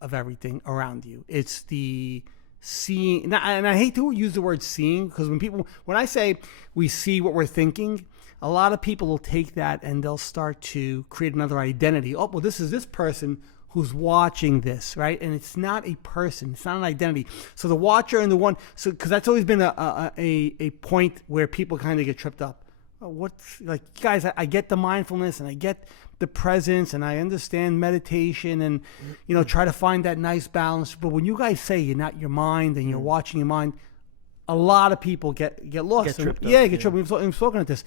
of everything around you. It's the seeing, and I hate to use the word seeing, because when I say we see what we're thinking, a lot of people will take that and they'll start to create another identity. Oh, well, this is this person who's watching this, right? And it's not a person, it's not an identity. So the watcher and the one, so because that's always been a point where people kind of get tripped up. What's like, guys, I get the mindfulness and I get the presence and I understand meditation and, try to find that nice balance. But when you guys say you're not your mind and you're watching your mind, a lot of people get lost. Get tripped up. Yeah, get tripped. We've spoken at this.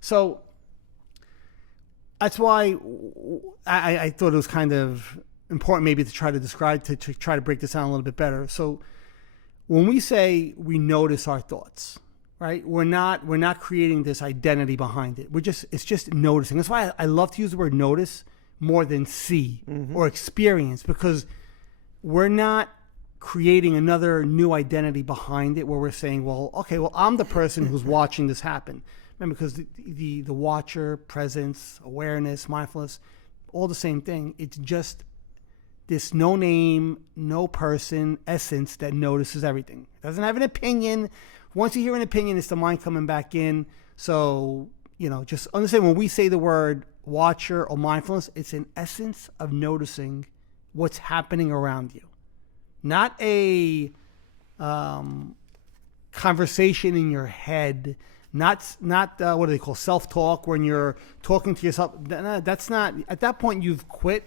So that's why I thought it was kind of important maybe to try to describe, to try to break this down a little bit better. So when we say we notice our thoughts, right? We're not creating this identity behind it. It's just noticing. That's why I love to use the word notice more than see or experience, because we're not creating another new identity behind it where we're saying, well, okay, well, I'm the person who's watching this happen. Remember, because the watcher, presence, awareness, mindfulness, all the same thing. It's just this no name, no person essence that notices everything. It doesn't have an opinion. Once you hear an opinion, it's the mind coming back in. So, just understand when we say the word watcher or mindfulness, it's an essence of noticing what's happening around you. Not a conversation in your head, not what do they call self-talk when you're talking to yourself. That's not, at that point you've quit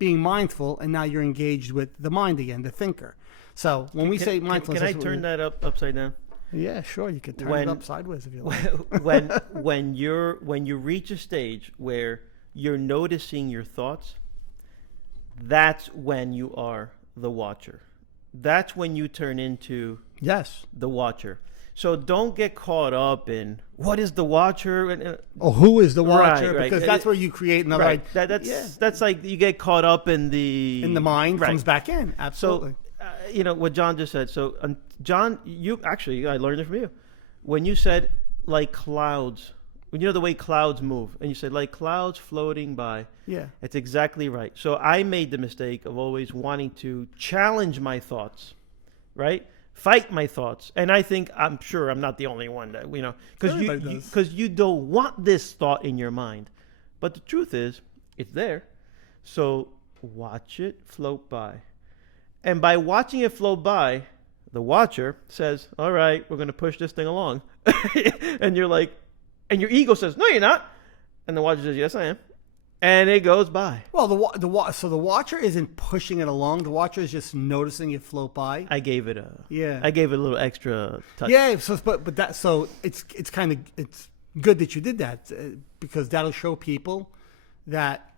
being mindful and now you're engaged with the mind again, the thinker. So when we say mindfulness... Can I turn that upside down? Yeah, sure. You could turn it up sideways if you like. when you reach a stage where you're noticing your thoughts, that's when you are the watcher. That's when you turn into the watcher. So don't get caught up in what is the watcher who is the watcher? Right. Because that's where you create another. Right. That's like you get caught up in the mind comes back in. Absolutely. So, what John just said. So, John, I learned it from you. When you said like clouds, the way clouds move, and you said like clouds floating by. Yeah. It's exactly right. So I made the mistake of always wanting to challenge my thoughts, right? Fight my thoughts. And I'm sure I'm not the only one that, because you don't want this thought in your mind. But the truth is, it's there. So watch it float by. And by watching it float by, the watcher says, all right, we're going to push this thing along. And you're like, and your ego says, no, you're not. And the watcher says, yes, I am. And it goes by. Well, the watcher isn't pushing it along. The watcher is just noticing it float by. I gave it a little extra touch. Yeah. So it's good that you did that because that'll show people that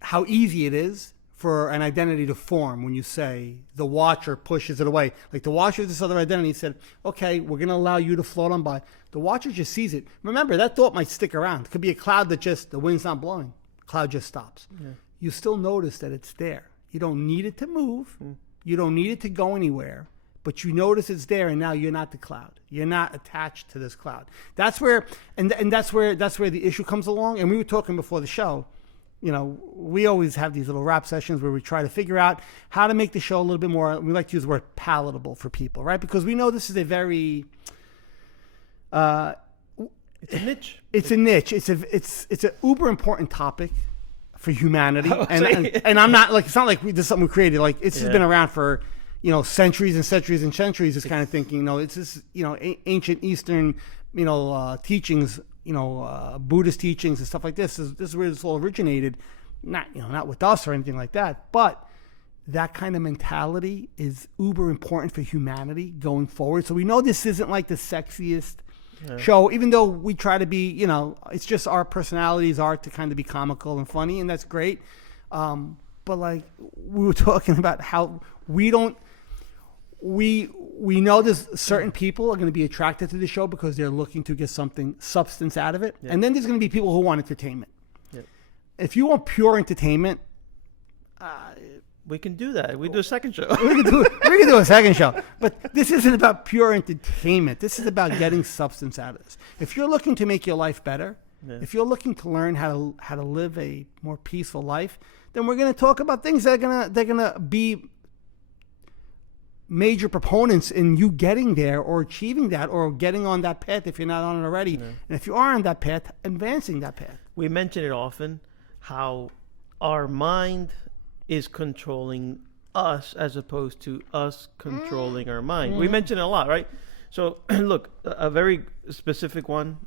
how easy it is for an identity to form when you say the watcher pushes it away. Like the watcher is this other identity said, okay, we're going to allow you to float on by. The watcher just sees it. Remember, that thought might stick around. It could be a cloud that the wind's not blowing. Cloud just stops. Yeah. You still notice that it's there. You don't need it to move. You don't need it to go anywhere. But you notice it's there, and now you're not the cloud. You're not attached to this cloud. That's where, and that's where the issue comes along. And we were talking before the show. We always have these little rap sessions where we try to figure out how to make the show a little bit more. We like to use the word palatable for people, right? Because we know this is a very it's a niche. It's a niche. It's an uber important topic for humanity. And I'm not like, it's not like this is something we created. Like it's just been around for, centuries and centuries and centuries. This kind of thinking. It's this, ancient Eastern, teachings. Buddhist teachings and stuff like this. This is where this all originated. Not with us or anything like that, but that kind of mentality is uber important for humanity going forward. So we know this isn't like the sexiest show, even though we try to be, it's just our personalities are to kind of be comical and funny, and that's great. But like we were talking about how we know there's certain people are going to be attracted to the show because they're looking to get something substance out of it. Yeah. And then there's going to be people who want entertainment. Yeah. If you want pure entertainment, we can do that. We do a second show. we can do a second show. But this isn't about pure entertainment. This is about getting substance out of this. If you're looking to make your life better, Yeah. if you're looking to learn how to live a more peaceful life, then we're going to talk about things that they're gonna be major proponents in you getting there or achieving that or getting on that path if you're not on it already. Yeah. And if you are on that path, advancing that path. We mention it often how our mind is controlling us as opposed to us controlling our mind. We mention it a lot, right? So look, a very specific one,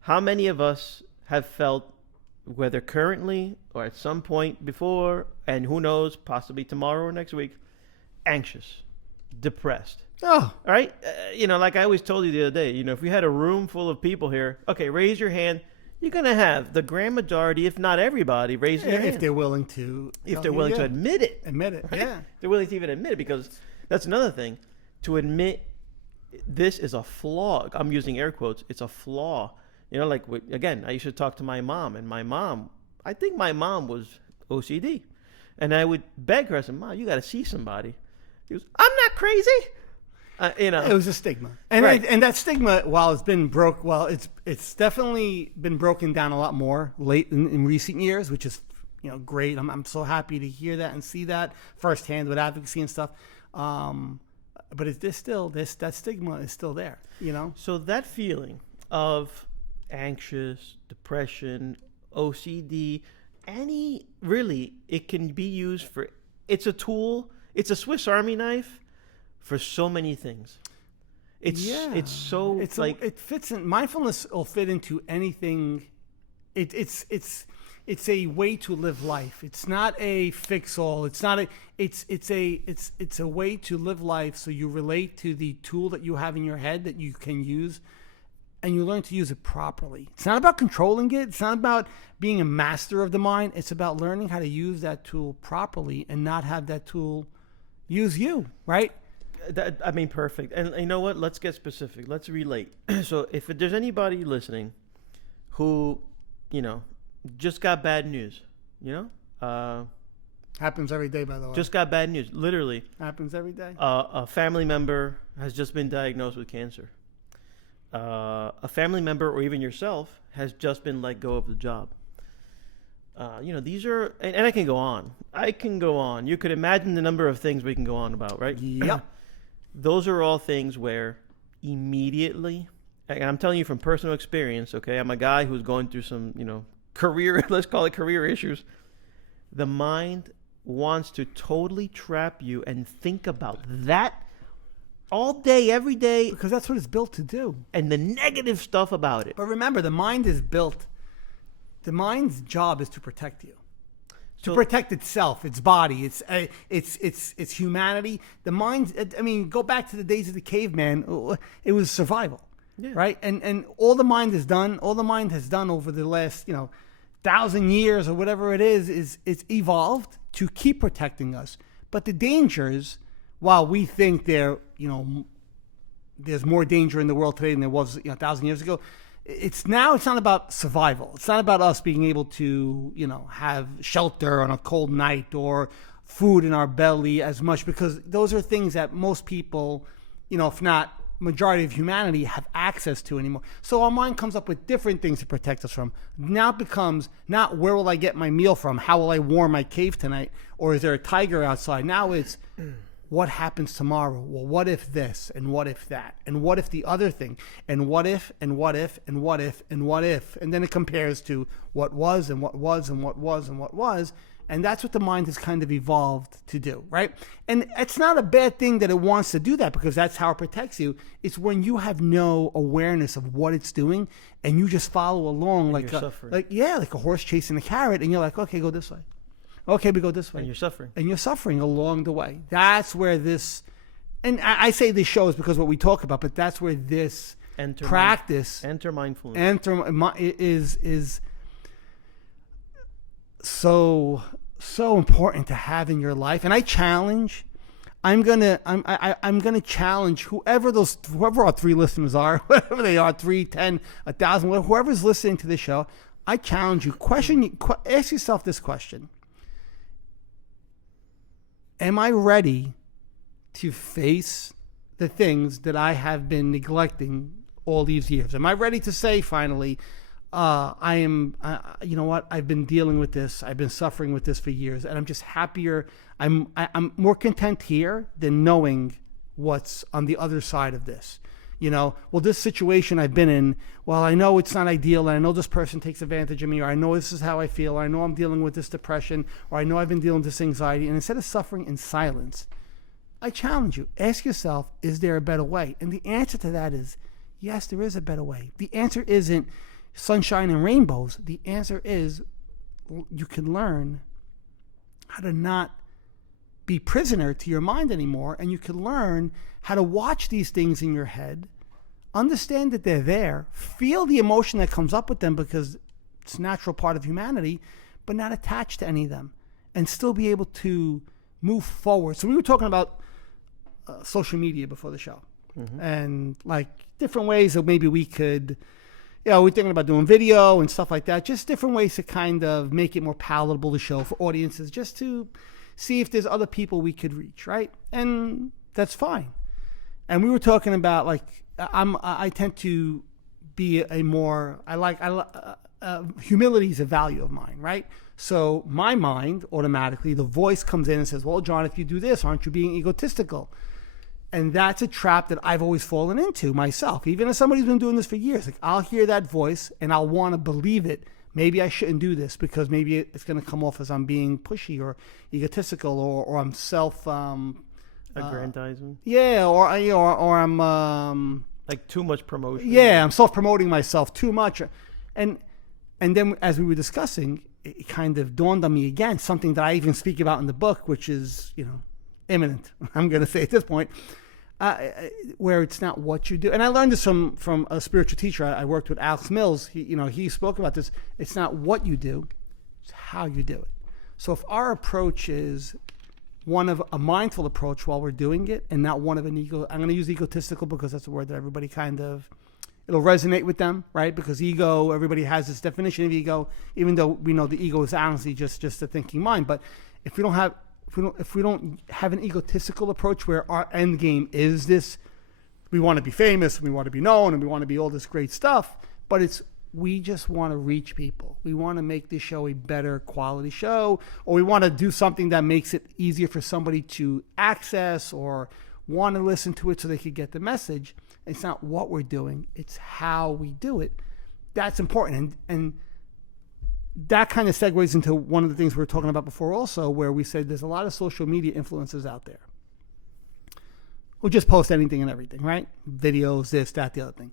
how many of us have felt, whether currently or at some point before, and who knows, possibly tomorrow or next week, anxious, depressed. Oh, All right? Like I always told you the other day, if we had a room full of people here, okay, raise your hand. You're going to have the grand majority, if not everybody, raise their hand. If they're willing to. If they're willing to admit it. Admit it, right? yeah. They're willing to even admit it, because that's another thing. To admit this is a flaw. I'm using air quotes. It's a flaw. Again, I used to talk to my mom, and I think my mom was OCD. And I would beg her, I said, Mom, you got to see somebody. She goes, I'm not crazy. It was a stigma, and right. And that stigma, while it's been it's definitely been broken down a lot more late in recent years, which is great. I'm so happy to hear that and see that firsthand with advocacy and stuff. But that stigma is still there. So that feeling of anxious, depression, OCD, it can be used for. It's a tool. It's a Swiss Army knife for so many things. It fits in. Mindfulness will fit into anything. It's a way to live life. It's not a fix all. It's not a. It's a way to live life. So you relate to the tool that you have in your head that you can use, and you learn to use it properly. It's not about controlling it. It's not about being a master of the mind. It's about learning how to use that tool properly and not have that tool use you. Right. Perfect. And you know what? Let's get specific. Let's relate. So if there's anybody listening who, just got bad news, happens every day, by the way. Just got bad news. Literally. Happens every day. A family member has just been diagnosed with cancer. A family member or even yourself has just been let go of the job. These are, and I can go on. You could imagine the number of things we can go on about, right? Yeah. Those are all things where immediately, and I'm telling you from personal experience, okay? I'm a guy who's going through some, let's call it career issues. The mind wants to totally trap you and think about that all day, every day. Because that's what it's built to do. And the negative stuff about it. But remember, the mind's job is to protect you. To protect itself, its body, its humanity. The mind. Go back to the days of the caveman. It was survival, right? And all the mind has done over the last 1,000 years or whatever it is it's evolved to keep protecting us. But the dangers, while we think there's more danger in the world today than there was 1,000 years ago. It's not about survival. It's not about us being able to, have shelter on a cold night or food in our belly as much, because those are things that most people, if not majority of humanity, have access to anymore. So our mind comes up with different things to protect us from. Now it becomes not where will I get my meal from? How will I warm my cave tonight? Or is there a tiger outside? Now it's what happens tomorrow? Well, what if this and what if that? And what if the other thing? And what if and what if and what if and what if? And then it compares to what was and what was and what was and what was. And that's what the mind has kind of evolved to do, right? And it's not a bad thing that it wants to do that, because that's how it protects you. It's when you have no awareness of what it's doing and you just follow along like a horse chasing a carrot, and you're like, okay, go this way. Okay, we go this way. And you're suffering. And you're suffering along the way. That's where this, and I say this shows because what we talk about, but that's where this practice. Enter mindfulness. Is so important to have in your life. And I'm gonna challenge whoever our 3 listeners are, whatever they are, 3, 10, 1,000, whoever's listening to this show. I challenge you. Ask yourself this question. Am I ready to face the things that I have been neglecting all these years? Am I ready to say finally, I am, you know what? I've been dealing with this. I've been suffering with this for years, and I'm just happier. I'm more content here than knowing what's on the other side of this. You know, well, this situation I've been in, well, I know it's not ideal, and I know this person takes advantage of me, or I know this is how I feel, or I know I'm dealing with this depression, or I know I've been dealing with this anxiety. And instead of suffering in silence, I challenge you, ask yourself, is there a better way? And the answer to that is, yes, there is a better way. The answer isn't sunshine and rainbows. The answer is you can learn how to not be prisoner to your mind anymore, and you can learn how to watch these things in your head, understand that they're there, feel the emotion that comes up with them because it's a natural part of humanity, but not attached to any of them, and still be able to move forward. So we were talking about social media before the show, and like different ways that maybe we could, we're thinking about doing video and stuff like that, just different ways to kind of make it more palatable to show for audiences, just to see if there's other people we could reach, right? And that's fine. And we were talking about, like, I tend to be humility is a value of mine, right? So my mind, automatically, the voice comes in and says, well, John, if you do this, aren't you being egotistical? And that's a trap that I've always fallen into myself. Even as somebody who's been doing this for years, like, I'll hear that voice and I'll want to believe it. Maybe I shouldn't do this because maybe it's going to come off as I'm being pushy or egotistical, or I'm aggrandizing. Or I'm like too much promotion. Yeah, I'm self-promoting myself too much. And then as we were discussing, it kind of dawned on me again, something that I even speak about in the book, which is, imminent, I'm going to say at this point, where it's not what you do. And I learned this from a spiritual teacher. I worked with Alex Mills. He spoke about this. It's not what you do, it's how you do it. So if our approach is one of a mindful approach while we're doing it, and not one of an ego, I'm going to use egotistical because that's a word that everybody it'll resonate with them, right? Because ego, everybody has this definition of ego, even though we know the ego is honestly just a thinking mind. But if we don't have an egotistical approach where our end game is this, we want to be famous, we want to be known, and we want to be all this great stuff, but we just want to reach people. We want to make this show a better quality show, or we want to do something that makes it easier for somebody to access or want to listen to it so they could get the message. It's not what we're doing, it's how we do it. That's important. And that kind of segues into one of the things we were talking about before also, where we said there's a lot of social media influencers out there who just post anything and everything, right? Videos, this, that, the other thing.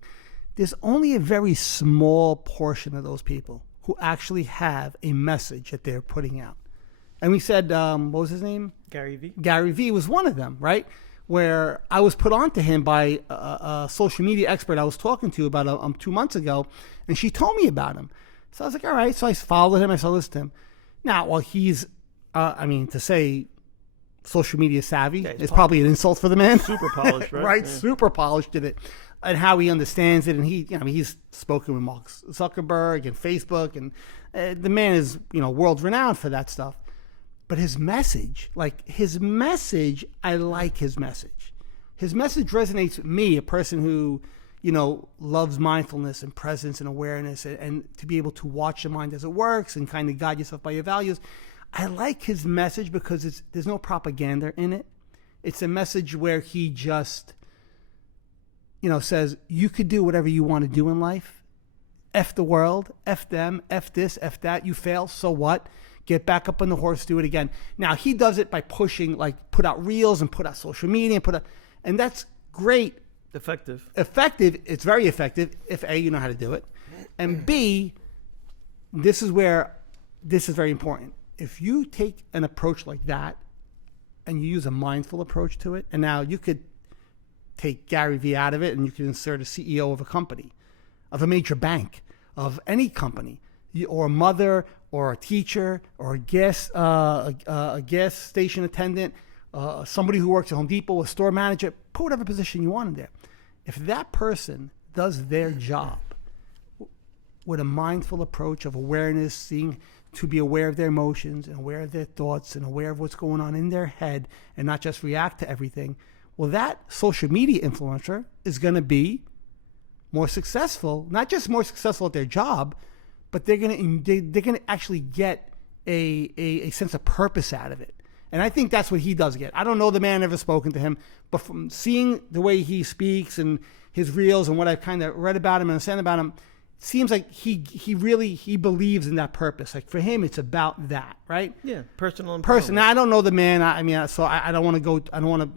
There's only a very small portion of those people who actually have a message that they're putting out. And we said, what was his name? Gary Vee. Gary Vee was one of them, right? Where I was put on to him by a social media expert I was talking to about 2 months ago, and she told me about him. So I was like, all right. So I followed him. I listened to him. Now, while he's, to say social media savvy is probably an insult for the man. Super polished, right? Right, yeah. Super polished in it. And how he understands it. And he's spoken with Mark Zuckerberg and Facebook. And the man is, world renowned for that stuff. But his message, I like his message. His message resonates with me, a person who, loves mindfulness and presence and awareness, and to be able to watch the mind as it works and kind of guide yourself by your values. I like his message because there's no propaganda in it. It's a message where he just, says you could do whatever you want to do in life. F the world, F them, F this, F that. You fail, so what? Get back up on the horse, do it again. Now, he does it by pushing, put out reels and put out social media and that's great. Effective. It's very effective if A, you know how to do it, and B, this is very important. If you take an approach like that and you use a mindful approach to it, and now you could take Gary Vee out of it and you could insert a CEO of a company, of a major bank, of any company, or a mother or a teacher or a gas station attendant, somebody who works at Home Depot, a store manager, put whatever position you want in there. If that person does their job with a mindful approach of awareness, to be aware of their emotions and aware of their thoughts and aware of what's going on in their head and not just react to everything, well, that social media influencer is going to be more successful, not just more successful at their job, but they're gonna actually get a sense of purpose out of it. And I think that's what he does get. I don't know the man, ever spoken to him, but from seeing the way he speaks and his reels and what I've kind of read about him and understand about him, it seems like he really believes in that purpose. Like for him, it's about that, right? Yeah, personal empowerment. Now, I don't know the man. I mean, so I don't want to go. I don't want to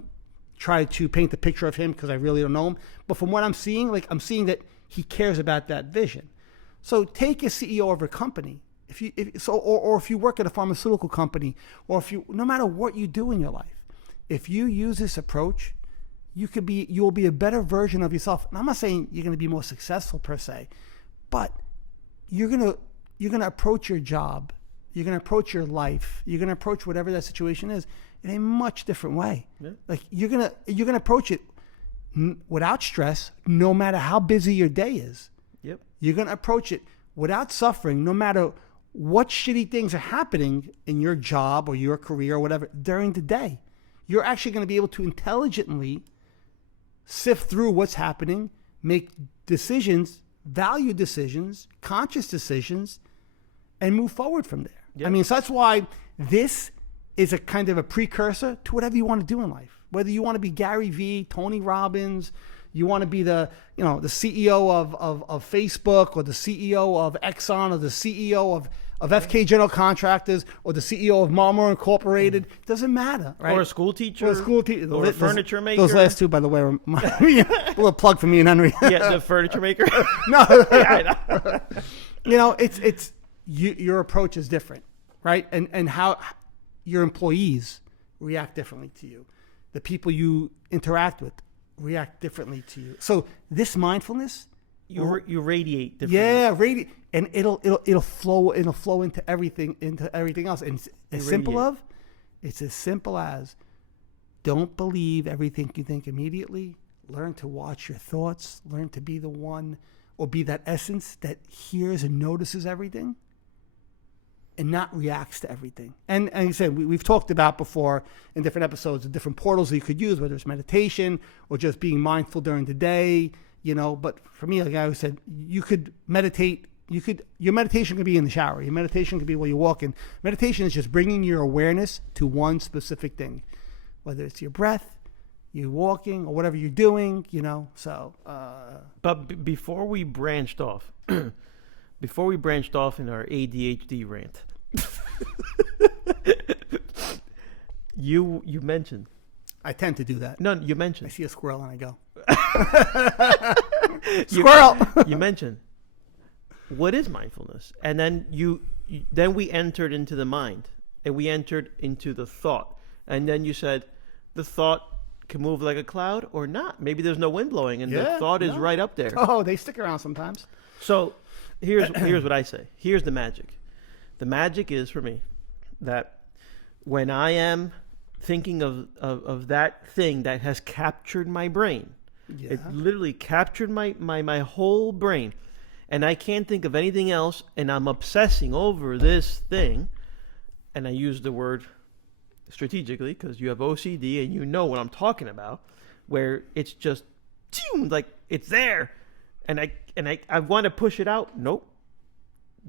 try to paint the picture of him because I really don't know him. But from what I'm seeing, like I'm seeing that he cares about that vision. So take a CEO of a company. If you work at a pharmaceutical company, or no matter what you do in your life, if you use this approach, you will be a better version of yourself. And I'm not saying you're going to be more successful per se, but you're going to approach your job, you're going to approach your life, you're going to approach whatever that situation is in a much different way. Yeah. Like you're going to approach it without stress, no matter how busy your day is. Yep. You're going to approach it without suffering, no matter what shitty things are happening in your job or your career or whatever during the day. You're actually going to be able to intelligently sift through what's happening, make decisions, value decisions, conscious decisions, and move forward from there. Yep. I mean, so that's why this is a kind of a precursor to whatever you want to do in life. Whether you want to be Gary Vee, Tony Robbins, you want to be the CEO of Facebook, or the CEO of Exxon, or the CEO of FK General Contractors, or the CEO of Marmor Incorporated. Doesn't matter, right? Or a school teacher. Or a furniture maker. Those last two, by the way, are a little plug for me and Henry. Yeah, the furniture maker. No. Yeah, I know. Your approach is different, right? And how your employees react differently to you. The people you interact with react differently to you. So this mindfulness, you radiate differently. Yeah, radiate, and it'll flow into everything else. And it's as simple as don't believe everything you think immediately. Learn to watch your thoughts. Learn to be the one, or be that essence that hears and notices everything, and not reacts to everything. And you said, we've talked about before in different episodes the different portals that you could use, whether it's meditation or just being mindful during the day, But for me, like I always said, you could meditate. Your meditation could be in the shower. Your meditation could be while you're walking. Meditation is just bringing your awareness to one specific thing, whether it's your breath, you walking, or whatever you're doing, So. But before we branched off. Before we branched off in our ADHD rant, you mentioned. I tend to do that. No, you mentioned. I see a squirrel and I go. Squirrel! You mentioned, what is mindfulness? And then then we entered into the mind, and we entered into the thought. And then you said, the thought can move like a cloud or not. Maybe there's no wind blowing, and the thought is right up there. Oh, they stick around sometimes. So here's what I say. Here's the magic. The magic is, for me, that when I am thinking of that thing that has captured my brain, it literally captured my whole brain, and I can't think of anything else, and I'm obsessing over this thing, and I use the word strategically because you have OCD and you know what I'm talking about, where it's just like it's there. And I want to push it out. Nope.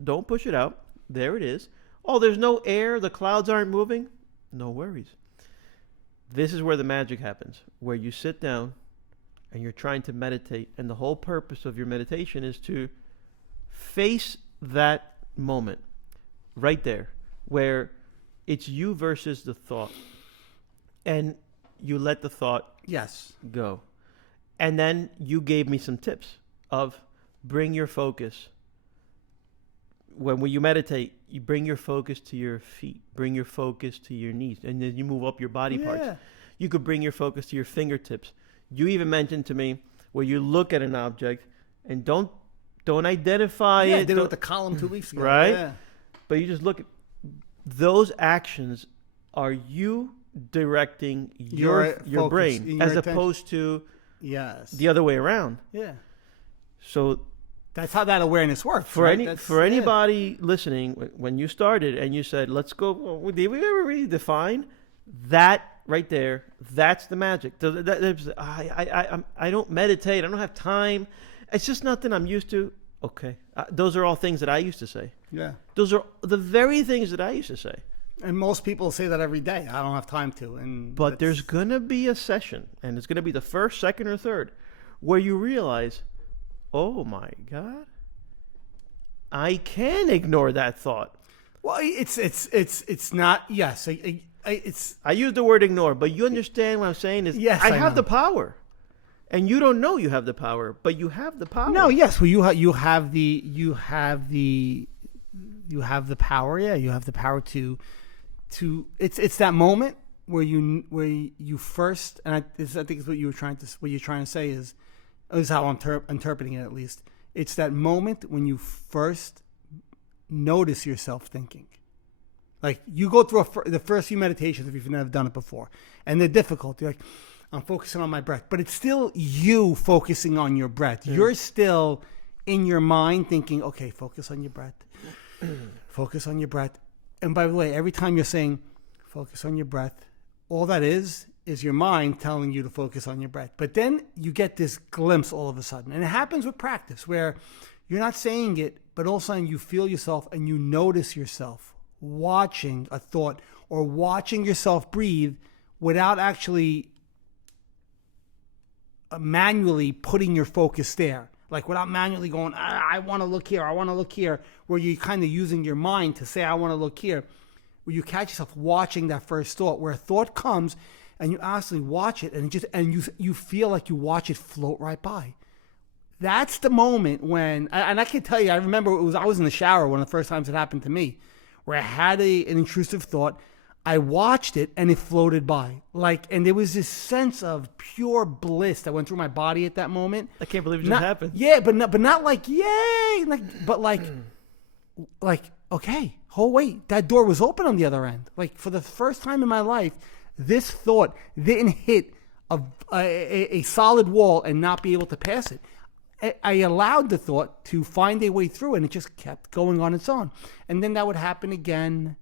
Don't push it out. There it is. Oh, there's no air. The clouds aren't moving. No worries. This is where the magic happens, where you sit down and you're trying to meditate. And the whole purpose of your meditation is to face that moment right there, where it's you versus the thought. And you let the thought go. And then you gave me some tips of bring your focus. When you meditate, you bring your focus to your feet, bring your focus to your knees, and then you move up your body parts. You could bring your focus to your fingertips. You even mentioned to me where you look at an object and don't identify it. I did it with the column 2 weeks ago. Right? Yeah. But you just look at those actions. Are you directing your brain as opposed to the other way around? Yeah. So that's how that awareness works. For anybody listening, when you started and you said, "Let's go," did we ever really define that right there? That's the magic. I don't meditate. I don't have time. It's just nothing I'm used to. Okay. Those are all things that I used to say. Yeah. Those are the very things that I used to say. And most people say that every day. I don't have time to. But there's going to be a session, and it's going to be the first, second, or third, where you realize, oh my God, I can ignore that thought. Well, it's not. Yes, I use the word ignore, but you understand what I'm saying is. Yes, I I have know. the power, and you don't know you have the power, but you have the power. No, yes. Well, you have the power. Yeah, you have the power to. It's that moment where you first, and I think it's what you're trying to say is how I'm interpreting it, at least. It's that moment when you first notice yourself thinking. Like, you go through the first few meditations if you've never done it before, and they're difficult. You're like, I'm focusing on my breath, but it's still you focusing on your breath. You're still in your mind thinking, okay, focus on your breath. Focus on your breath. And by the way, every time you're saying, focus on your breath, all that is your mind telling you to focus on your breath. But then you get this glimpse all of a sudden. And it happens with practice where you're not saying it, but all of a sudden you feel yourself and you notice yourself watching a thought or watching yourself breathe without actually manually putting your focus there. Like, without manually going, I want to look here, where you're kind of using your mind to say, I want to look here, where you catch yourself watching that first thought, where a thought comes and you honestly watch it and you feel like you watch it float right by. That's the moment when, and I can tell you, I remember I was in the shower one of the first times it happened to me, where I had an intrusive thought. I watched it and it floated by. And there was this sense of pure bliss that went through my body at that moment. I can't believe it just happened. Yeah, but not like, yay, okay, oh wait, that door was open on the other end. Like, for the first time in my life, this thought didn't hit a solid wall and not be able to pass it. I allowed the thought to find a way through, and it just kept going on its own. And then that would happen again.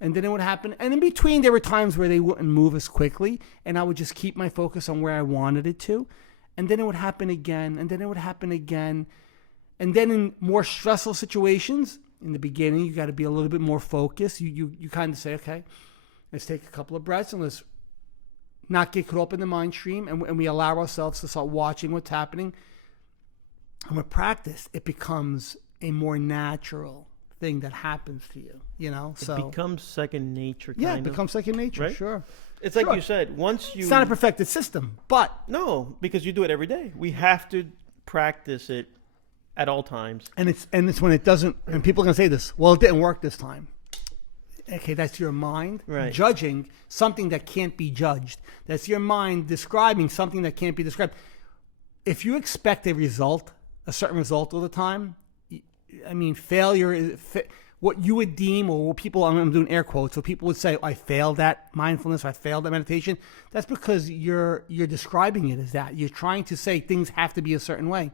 And then it would happen. And in between, there were times where they wouldn't move as quickly. And I would just keep my focus on where I wanted it to. And then it would happen again. And then it would happen again. And then in more stressful situations, in the beginning, you got to be a little bit more focused. You kind of say, okay, let's take a couple of breaths and let's not get caught up in the mind stream. And we allow ourselves to start watching what's happening. And with practice, it becomes a more natural thing that happens to you, so it becomes second nature. It becomes second nature, right? Sure. It's like you said, it's not a perfected system, but no, because you do it every day. We have to practice it at all times. And it's when it doesn't, and people are going to say this, well, it didn't work this time. Okay, that's your mind judging something that can't be judged. That's your mind describing something that can't be described. If you expect a certain result all the time, I mean, failure is what you would deem, or what people, I'm doing air quotes, so people would say, I failed at mindfulness, I failed at meditation. That's because you're describing it as that. You're trying to say things have to be a certain way.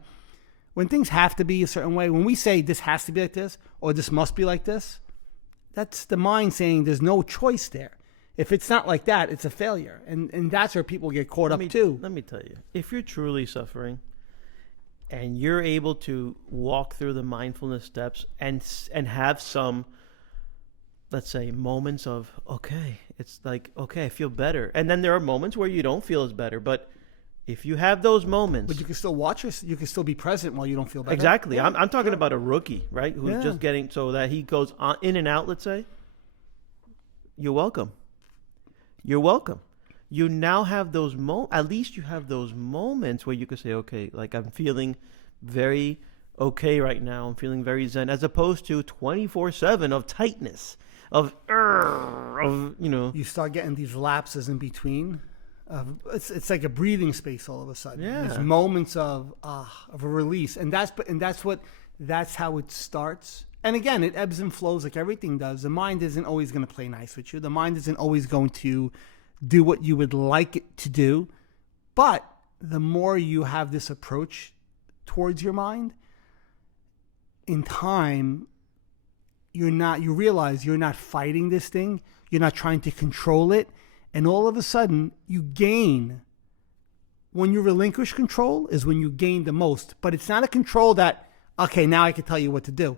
When things have to be a certain way, when we say this has to be like this, or this must be like this, that's the mind saying there's no choice there. If it's not like that, it's a failure. And that's where people get caught up too. Let me tell you, if you're truly suffering, and you're able to walk through the mindfulness steps and have some, let's say, moments of, okay, it's like, okay, I feel better. And then there are moments where you don't feel as better. But if you have those moments. But you can still watch you can still be present while you don't feel better. Exactly. Yeah. I'm talking about a rookie, right? Who's just getting, so that he goes in and out, let's say. You're welcome. You're welcome. You now have those at least you have those moments where you can say, okay, like, I'm feeling very okay right now. I'm feeling very zen, as opposed to 24/7 of tightness, of You start getting these lapses in between. It's like a breathing space all of a sudden. Yeah. There's moments of a release, and that's how it starts. And again, it ebbs and flows like everything does. The mind isn't always going to play nice with you. The mind isn't always going to do what you would like it to do. But the more you have this approach towards your mind, in time, you realize you're not fighting this thing. You're not trying to control it. And all of a sudden, you gain. When you relinquish control is when you gain the most. But it's not a control that okay, now I can tell you what to do.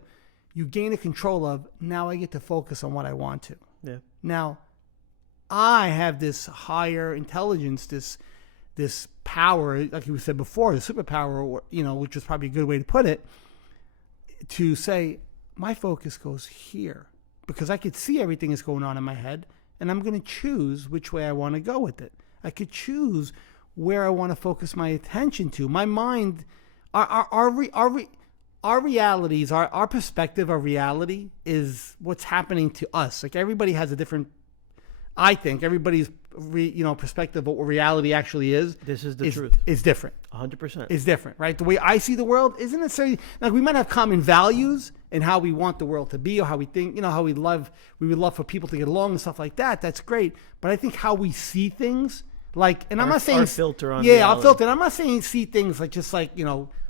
You gain a control of, now I get to focus on what I want to. Yeah. Now, I have this higher intelligence, this power, like you said before, the superpower, or, which is probably a good way to put it, to say, my focus goes here. Because I could see everything that's going on in my head, and I'm going to choose which way I want to go with it. I could choose where I want to focus my attention to. My mind, our realities, our perspective of reality is what's happening to us. Like everybody has a different, I think, everybody's perspective of what reality actually is. This is the truth. Is different. 100%. It's different, right? The way I see the world isn't necessarily, like we might have common values in how we want the world to be or how we think, how we would love for people to get along and stuff like that. That's great. But I think how we see things, like, and I'm not saying, our filter on reality. Our filter. I'm not saying see things like just like,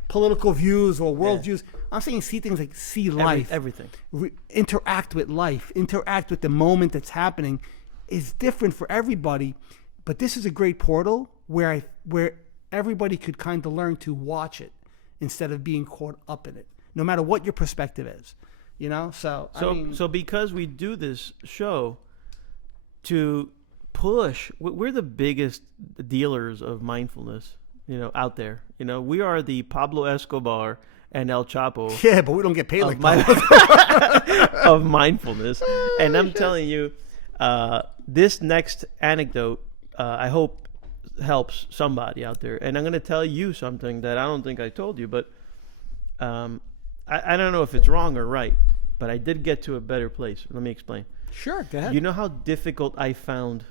political views or world views. I'm saying see things like see life. Everything. Interact with life. Interact with the moment that's happening is different for everybody. But this is a great portal where everybody could kind of learn to watch it instead of being caught up in it, no matter what your perspective is, So because we do this show to push, we're the biggest dealers of mindfulness, out there. We are the Pablo Escobar and El Chapo. Yeah, but we don't get paid like that. Of mindfulness. And I'm telling you, this next anecdote, I hope helps somebody out there. And I'm going to tell you something that I don't think I told you, but I don't know if it's wrong or right, but I did get to a better place. Let me explain. Sure, go ahead. You know how difficult I found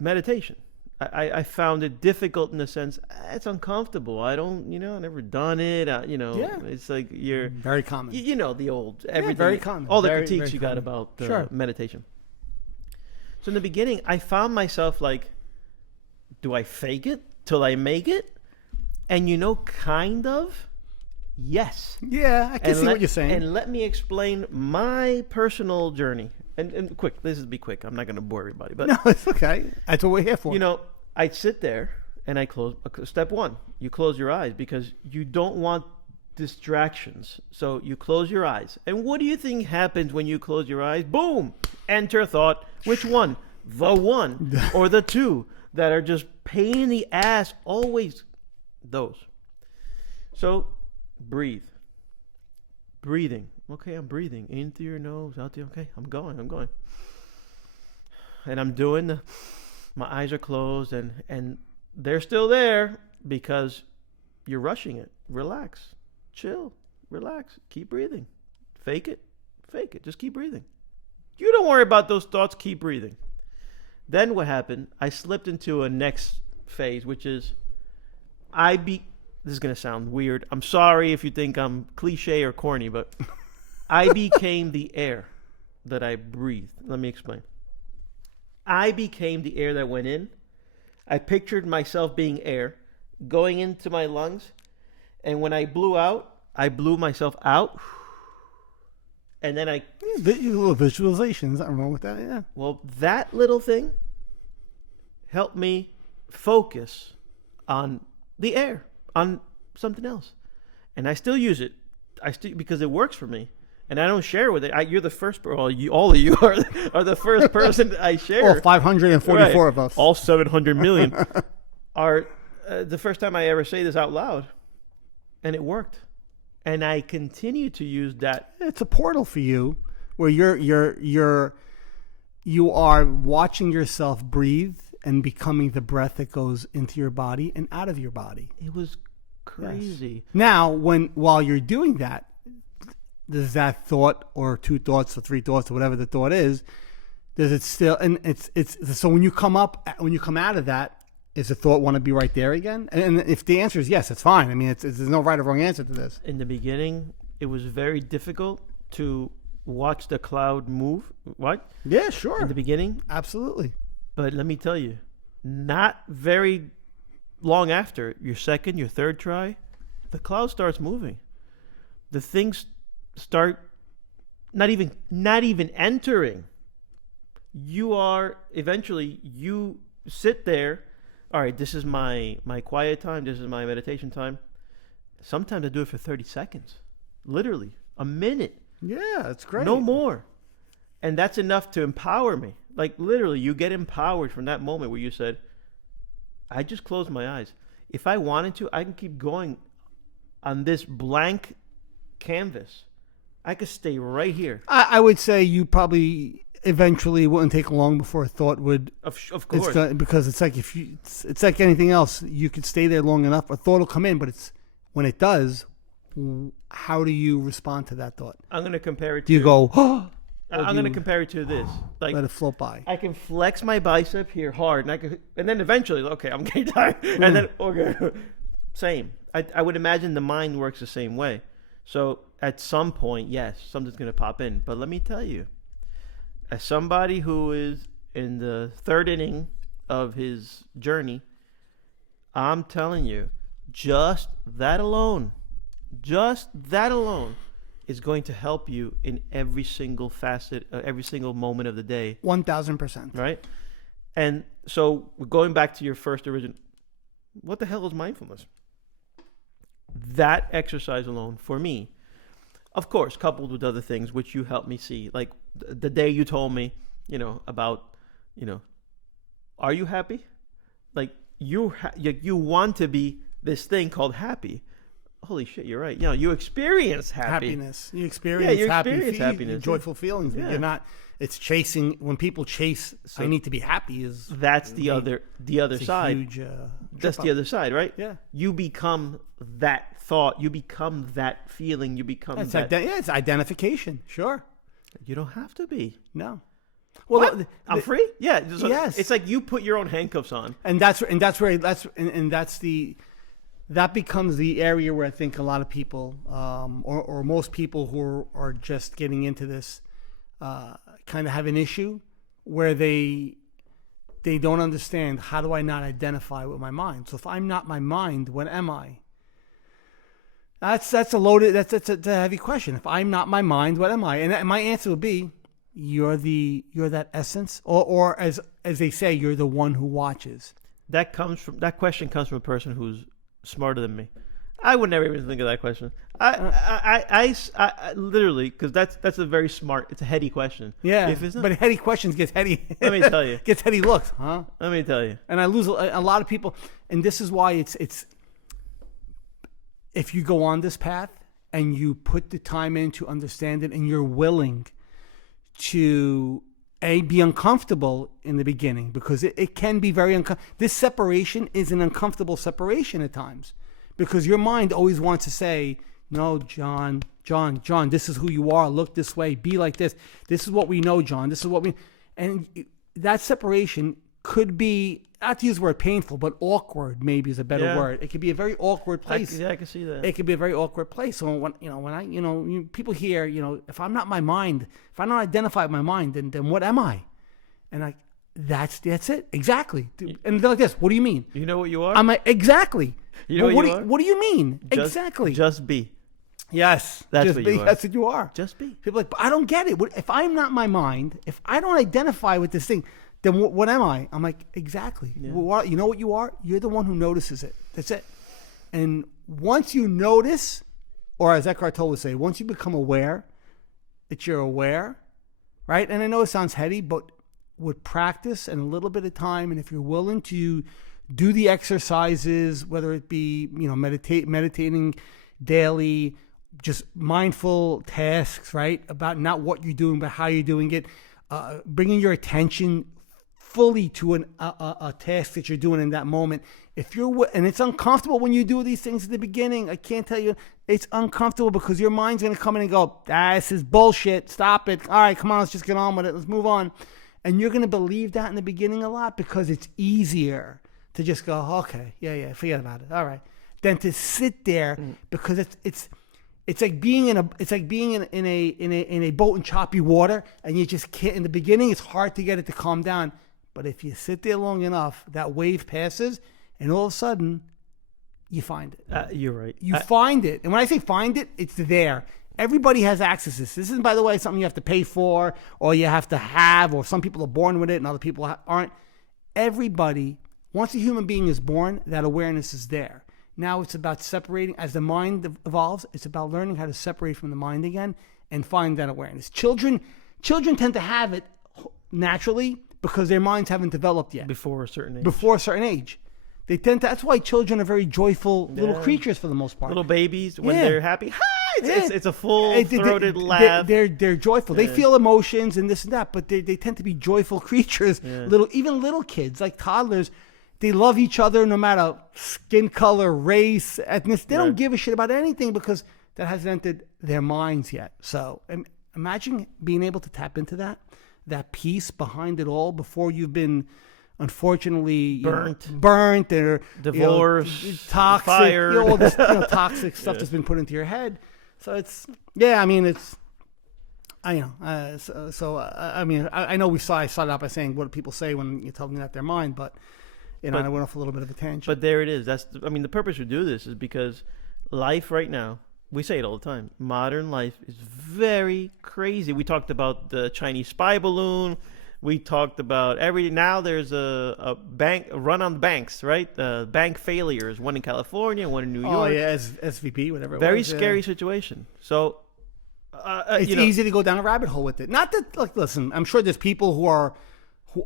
meditation? I found it difficult in the sense it's uncomfortable. I don't, I've never done it. It's like you're very common. The old everything. Very common. All the very, critiques very you common. got about meditation. So in the beginning, I found myself like, do I fake it till I make it? And kind of, yes. Yeah, I can see what you're saying. And let me explain my personal journey. And quick, this is be quick. I'm not going to bore everybody, but no, it's okay. That's what we're here for. I sit there and I close. Step one, you close your eyes because you don't want distractions. So you close your eyes. And what do you think happens when you close your eyes? Boom! Enter thought. Which one? The one or the two that are just pain in the ass. Always those. So breathe. Breathing. Okay, I'm breathing in through your nose, out through. Okay, I'm going. And I'm doing my eyes are closed and they're still there because you're rushing it. Relax. Chill. Relax. Keep breathing. Fake it. Just keep breathing. You don't worry about those thoughts. Keep breathing. Then what happened? I slipped into a next phase, which is this is going to sound weird. I'm sorry if you think I'm cliche or corny, but I became the air that I breathed. Let me explain. I became the air that went in. I pictured myself being air going into my lungs. And when I blew out, I blew myself out. And then little visualizations. Nothing wrong with that, yeah. Well, that little thing helped me focus on the air, on something else. And I still use it. Because it works for me. And I don't share with it. You're the first, all of you are the first person I share. All 544 of us. All 700 million are the first time I ever say this out loud. And it worked. And I continue to use that. It's a portal for you where you are watching yourself breathe and becoming the breath that goes into your body and out of your body. It was crazy. Yes. Now, while you're doing that, does that thought or two thoughts or three thoughts or whatever the thought is, does it still, and it's so when you come out of that, is the thought want to be right there again? And if the answer is yes, it's fine. I mean, there's no right or wrong answer to this. In the beginning, it was very difficult to watch the cloud move. What? Yeah, sure. In the beginning? Absolutely. But let me tell you, not very long after, your second, your third try, the cloud starts moving. The things start not even entering. You sit there. All right, this is my quiet time. This is my meditation time. Sometimes I do it for 30 seconds. literally a minute. Yeah, that's great. No more. And that's enough to empower me. Like literally, you get empowered from that moment where you said, I just closed my eyes. If I wanted to, I can keep going on this blank canvas. I could stay right here. I would say you probably eventually wouldn't take long before a thought would. Of course. Because it's like it's like anything else. You could stay there long enough, a thought will come in, but when it does, how do you respond to that thought? I'm going to compare it to... Do you go, oh? I'm going to compare it to this. Like, let it float by. I can flex my bicep here hard, and then eventually, okay, I'm getting tired. And then, okay, same. I would imagine the mind works the same way. So at some point, yes, something's going to pop in. But let me tell you, as somebody who is in the third inning of his journey, I'm telling you, just that alone is going to help you in every single facet, every single moment of the day. 1,000%. Right? And so going back to your first origin, what the hell is mindfulness? That exercise alone, for me, of course, coupled with other things, which you helped me see. Like the day you told me, about, are you happy? Like you want to be this thing called happy. Holy shit, you're right. You experience happiness. You experience happiness. Joyful feelings. Yeah. You're not. It's chasing. When people chase, I need to be happy. That's the other side. Huge, that's the other side, right? Yeah. You become that thought. You become that feeling. You become that. It's identification. Sure. You don't have to be. No. Well, I'm free. Yeah. Yes. It's like you put your own handcuffs on, that becomes the area where I think a lot of people, or most people who are just getting into this, kind of have an issue where they don't understand, how do I not identify with my mind? So if I'm not my mind, what am I? That's a heavy question. If I'm not my mind, what am I? And my answer would be, you're that essence, or as they say, you're the one who watches. That question comes from a person who's smarter than me. I would never even think of that question. I literally, because that's a very smart. It's a heady question. Yeah, but heady questions get heady. Let me tell you, gets heady looks, huh? Let me tell you. And I lose a lot of people, and this is why it's. If you go on this path and you put the time in to understand it, and you're willing to be uncomfortable in the beginning, because it can be very uncomfortable. This separation is an uncomfortable separation at times, because your mind always wants to say, no, John, this is who you are. Look this way. Be like this. This is what we know, John. This is what we... And that separation could be, not to use the word painful, but awkward maybe is a better word. It could be a very awkward place. I can see that. It could be a very awkward place. So when people hear, if I'm not my mind, if I don't identify with my mind, then what am I? And that's it. Exactly. And they're like this, what do you mean? You know what you are? I'm like, exactly. You know what you are? What do you mean? Exactly. Just be. Yes. That's just what be. You are. That's what you are. Just be. People are like, but I don't get it. If I'm not my mind, if I don't identify with this thing, then what am I? I'm like, exactly. Yeah. Well, you know what you are? You're the one who notices it. That's it. And once you notice, or as Eckhart Tolle would say, once you become aware that you're aware, right? And I know it sounds heady, but with practice and a little bit of time, and if you're willing to do the exercises, whether it be, meditating daily, just mindful tasks, right? About not what you're doing, but how you're doing it, bringing your attention fully to a task that you're doing in that moment. And it's uncomfortable when you do these things at the beginning. I can't tell you, it's uncomfortable because your mind's going to come in and go, this is bullshit. Stop it. All right, come on, let's just get on with it. Let's move on. And you're going to believe that in the beginning a lot because it's easier to just go, okay, yeah, forget about it. All right. Than to sit there because it's like being in a boat in choppy water, and you just can't. In the beginning, it's hard to get it to calm down. But if you sit there long enough, that wave passes, and all of a sudden, you find it. You're right. You find it. And when I say find it, it's there. Everybody has access to this. This isn't, by the way, something you have to pay for, or you have to have, or some people are born with it and other people aren't. Everybody, once a human being is born, that awareness is there. Now it's about separating. As the mind evolves, it's about learning how to separate from the mind again and find that awareness. Children tend to have it naturally because their minds haven't developed yet. Before a certain age. They tend to. That's why children are very joyful little creatures for the most part. Little babies, when they're happy, it's a full-throated laugh. They're joyful. They feel emotions and this and that, but they tend to be joyful creatures. Even little kids, like toddlers, they love each other no matter skin color, race, ethnicity. They don't give a shit about anything because that hasn't entered their minds yet. So imagine being able to tap into that peace behind it all before you've been, unfortunately, burnt or divorced, toxic, fired, all this toxic stuff that's been put into your head. So I know I started out by saying what do people say when you tell them that their mind, but I went off a little bit of a tangent. But there it is. The purpose we do this is because life right now, we say it all the time, modern life is very crazy. We talked about the Chinese spy balloon. We talked about everything. Now there's a run on the banks, right? Bank failures, one in California, one in New York. Oh, yeah, SVB, whatever it was. Very scary situation. So, it's easy to go down a rabbit hole with it. Not that, listen, I'm sure there's people who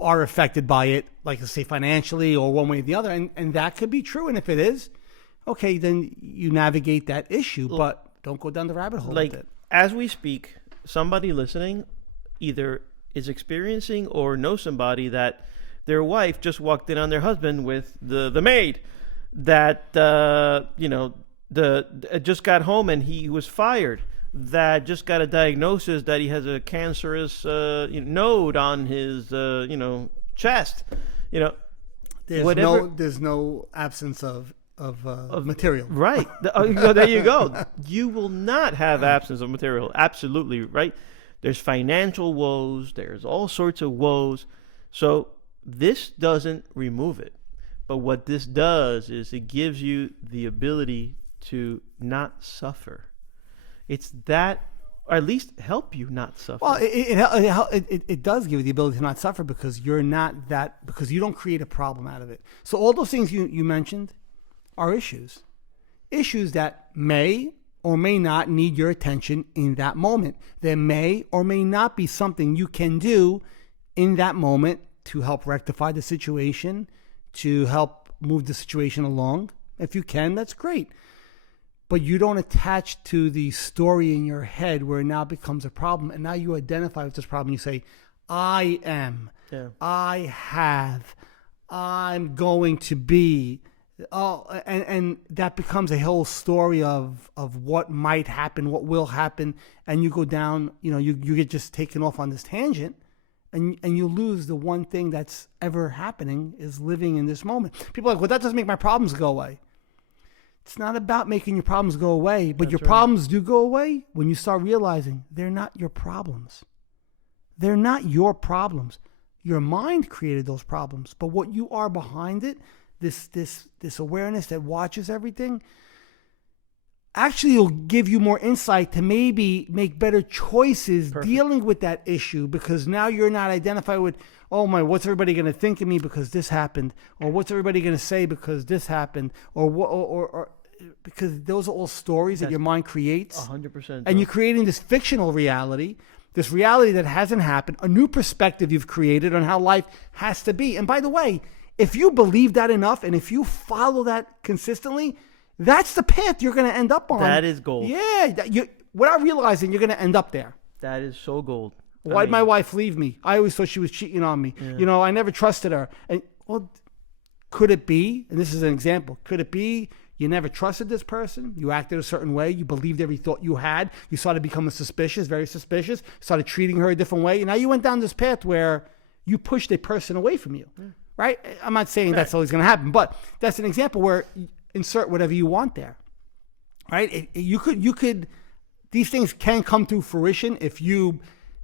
are affected by it, like say financially or one way or the other, and that could be true. And if it is, okay, then you navigate that issue, but don't go down the rabbit hole with it. As we speak, somebody listening either is experiencing or knows somebody that their wife just walked in on their husband with the maid that just got home and he was fired, that just got a diagnosis that he has a cancerous node on his chest. There's no absence of material. Right. There you go. You will not have absence of material. Absolutely right. There's financial woes. There's all sorts of woes. So this doesn't remove it. But what this does is it gives you the ability to not suffer. It's that, or at least help you not suffer. Well, it does give you the ability to not suffer because you're not that, because you don't create a problem out of it. So all those things you mentioned are issues that may or may not need your attention in that moment. There may or may not be something you can do in that moment to help rectify the situation, to help move the situation along. If you can, that's great. But you don't attach to the story in your head where it now becomes a problem. And now you identify with this problem. You say, I am, I have, I'm going to be. Oh, and that becomes a whole story of what might happen, what will happen, and you go down, you get just taken off on this tangent, and you lose the one thing that's ever happening is living in this moment. People are like, well, that doesn't make my problems go away. It's not about making your problems go away, but your problems do go away when you start realizing they're not your problems. They're not your problems. Your mind created those problems, but what you are behind it, this awareness that watches everything, actually will give you more insight to maybe make better choices dealing with that issue, because now you're not identified with, oh my, what's everybody going to think of me because this happened, or what's everybody going to say because this happened, or because those are all stories that your mind creates. 100%. And you're creating this fictional reality, this reality that hasn't happened, a new perspective you've created on how life has to be. And by the way, if you believe that enough and if you follow that consistently, that's the path you're going to end up on. That is gold. Yeah. Without realizing, you're going to end up there. That is so gold. Why'd my wife leave me? I always thought she was cheating on me. Yeah. I never trusted her. And could it be, and this is an example, could it be you never trusted this person? You acted a certain way. You believed every thought you had. You started becoming suspicious, very suspicious, started treating her a different way. And now you went down this path where you pushed a person away from you. Yeah. Right? I'm not saying that's always going to happen, but that's an example where insert whatever you want there. Right? You could, these things can come to fruition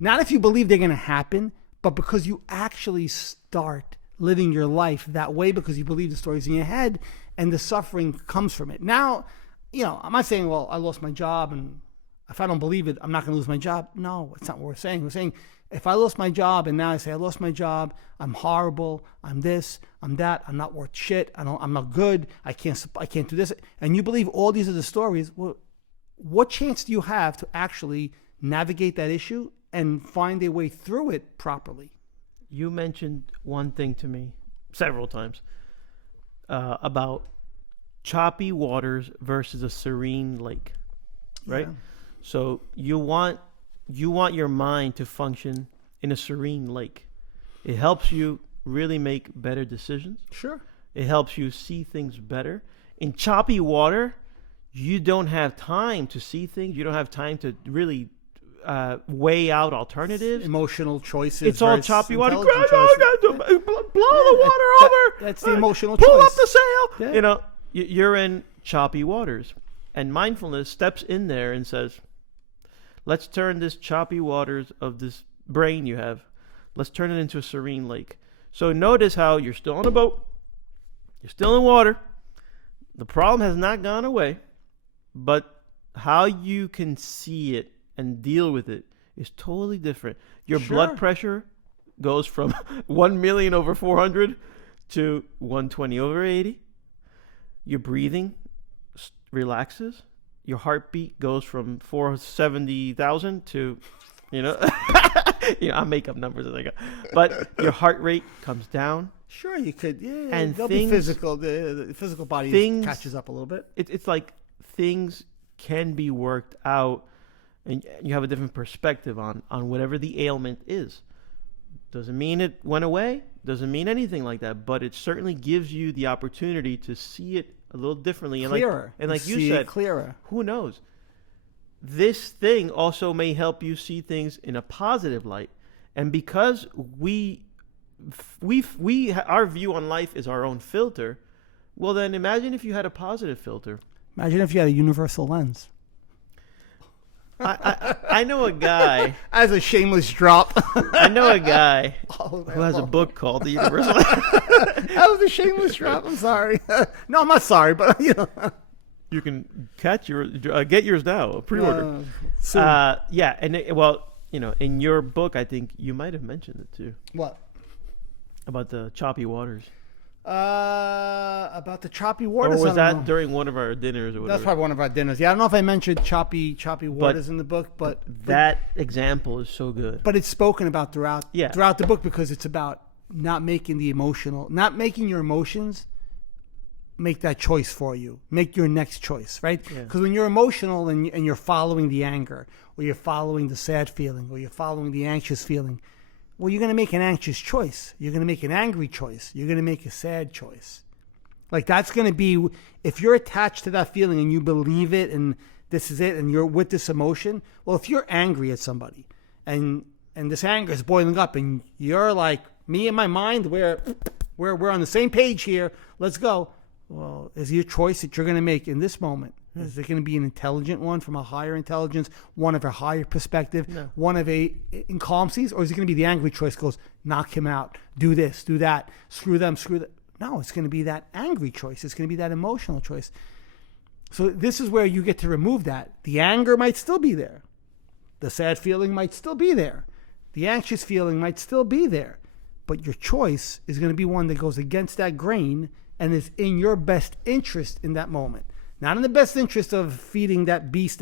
not if you believe they're going to happen, but because you actually start living your life that way because you believe the stories in your head and the suffering comes from it. Now, I'm not saying, well, I lost my job and if I don't believe it, I'm not going to lose my job. No, it's not what we're saying. We're saying If I lost my job and now I say I lost my job, I'm horrible, I'm this, I'm that, I'm not worth shit, I'm not good, I can't do this, and you believe all these are the stories, well, what chance do you have to actually navigate that issue and find a way through it properly? You mentioned one thing to me several times about choppy waters versus a serene lake, right? Yeah. So you want your mind to function in a serene lake. It helps you really make better decisions. Sure. It helps you see things better. In choppy water, you don't have time to see things. You don't have time to really weigh out alternatives. Emotional choices. It's all choppy water. Blow Yeah. the water over. That's the emotional Pull choice. up the sail. Yeah. You know, you're in choppy waters. And mindfulness steps in there and says, let's turn this choppy waters of this brain you have, let's turn it into a serene lake. So notice how you're still on a boat. You're still in water. The problem has not gone away. But how you can see it and deal with it is totally different. Your blood pressure goes from 1 million over 400 to 120 over 80. Your breathing relaxes. Your heartbeat goes from 470,000 to, I make up numbers as I go. But your heart rate comes down. Sure, you could. Yeah, and they'll be physical. The physical body catches up a little bit. It's like things can be worked out, and you have a different perspective on whatever the ailment is. Doesn't mean it went away. Doesn't mean anything like that. But it certainly gives you the opportunity to see it a little differently. And clearer. Like you said, clearer. Who knows? This thing also may help you see things in a positive light. And because our view on life is our own filter, well then imagine if you had a positive filter. Imagine if you had a universal lens. I know a guy. As a shameless drop. I know a guy who has a book called The Universal. That was a shameless drop. I'm sorry. No, I'm not sorry, but You can get yours now. Pre-order. Yeah, and in your book, I think you might have mentioned it too. What? About the choppy waters. About the choppy waters. Or was that during one of our dinners or whatever? That's probably one of our dinners. Yeah, I don't know if I mentioned choppy waters in the book, but that example is so good. But it's spoken about throughout the book because it's about not making your emotions make that choice for you. Make your next choice, right? Because when you're emotional and you're following the anger, or you're following the sad feeling, or you're following the anxious feeling, well, you're going to make an anxious choice. You're going to make an angry choice. You're going to make a sad choice. Like that's going to be, if you're attached to that feeling and you believe it and this is it and you're with this emotion, well, if you're angry at somebody and this anger is boiling up and you're like, me in my mind, we're on the same page here, let's go. Well, is your choice that you're going to make in this moment? Is it going to be an intelligent one from a higher intelligence, one of a higher perspective, one of a in calm seas, or is it going to be the angry choice goes, knock him out, do this, do that, screw them, screw that? No, it's going to be that angry choice. It's going to be that emotional choice. So this is where you get to remove that. The anger might still be there. The sad feeling might still be there. The anxious feeling might still be there. But your choice is going to be one that goes against that grain and is in your best interest in that moment. Not in the best interest of feeding that beast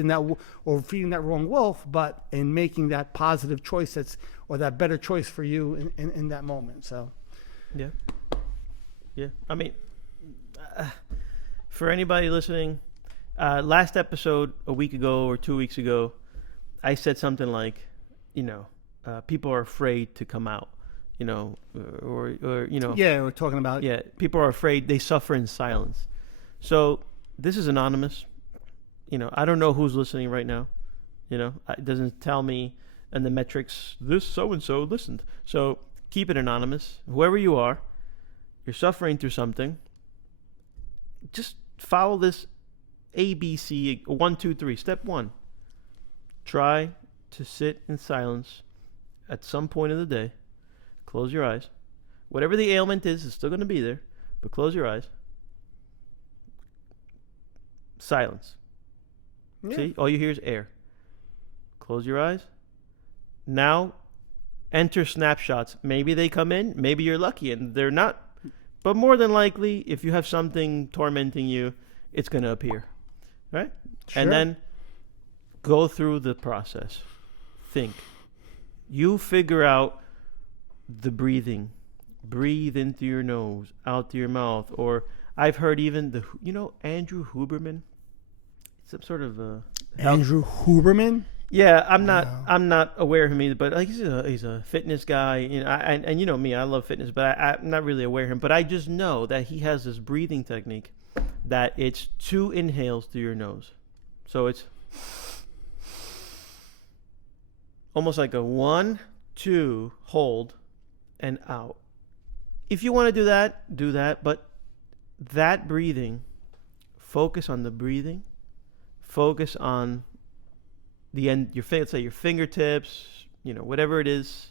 or feeding that wrong wolf, but in making that positive choice or that better choice for you in that moment. So, yeah. I mean, for anybody listening, last episode a week ago or 2 weeks ago, I said something like, people are afraid to come out. Or yeah, we're talking about people are afraid, they suffer in silence. So this is anonymous. I don't know who's listening right now. It doesn't tell me in the metrics this so and so listened. So keep it anonymous. Whoever you are, you're suffering through something. Just follow this ABC 1, 2, 3. Step 1: try to sit in silence at some point of the day. Close your eyes. Whatever the ailment is, it's still going to be there, but close your eyes. Silence. Yeah. See? All you hear is air. Close your eyes. Now, enter snapshots. Maybe they come in, maybe you're lucky and they're not. But more than likely, if you have something tormenting you, it's going to appear, right? Sure. And then go through the process. Think. You figure out the breathing. Breathe into your nose, out through your mouth. Or I've heard even Andrew Huberman? Some sort of Andrew Huberman? Yeah, I'm not aware of him either, but like he's a fitness guy, and you know me, I love fitness, but I'm not really aware of him. But I just know that he has this breathing technique that it's 2 inhales through your nose, so it's almost like a 1, 2, hold, and out. If you want to do that, but that breathing, focus on the breathing, focus on the end, let's say your fingertips, whatever it is,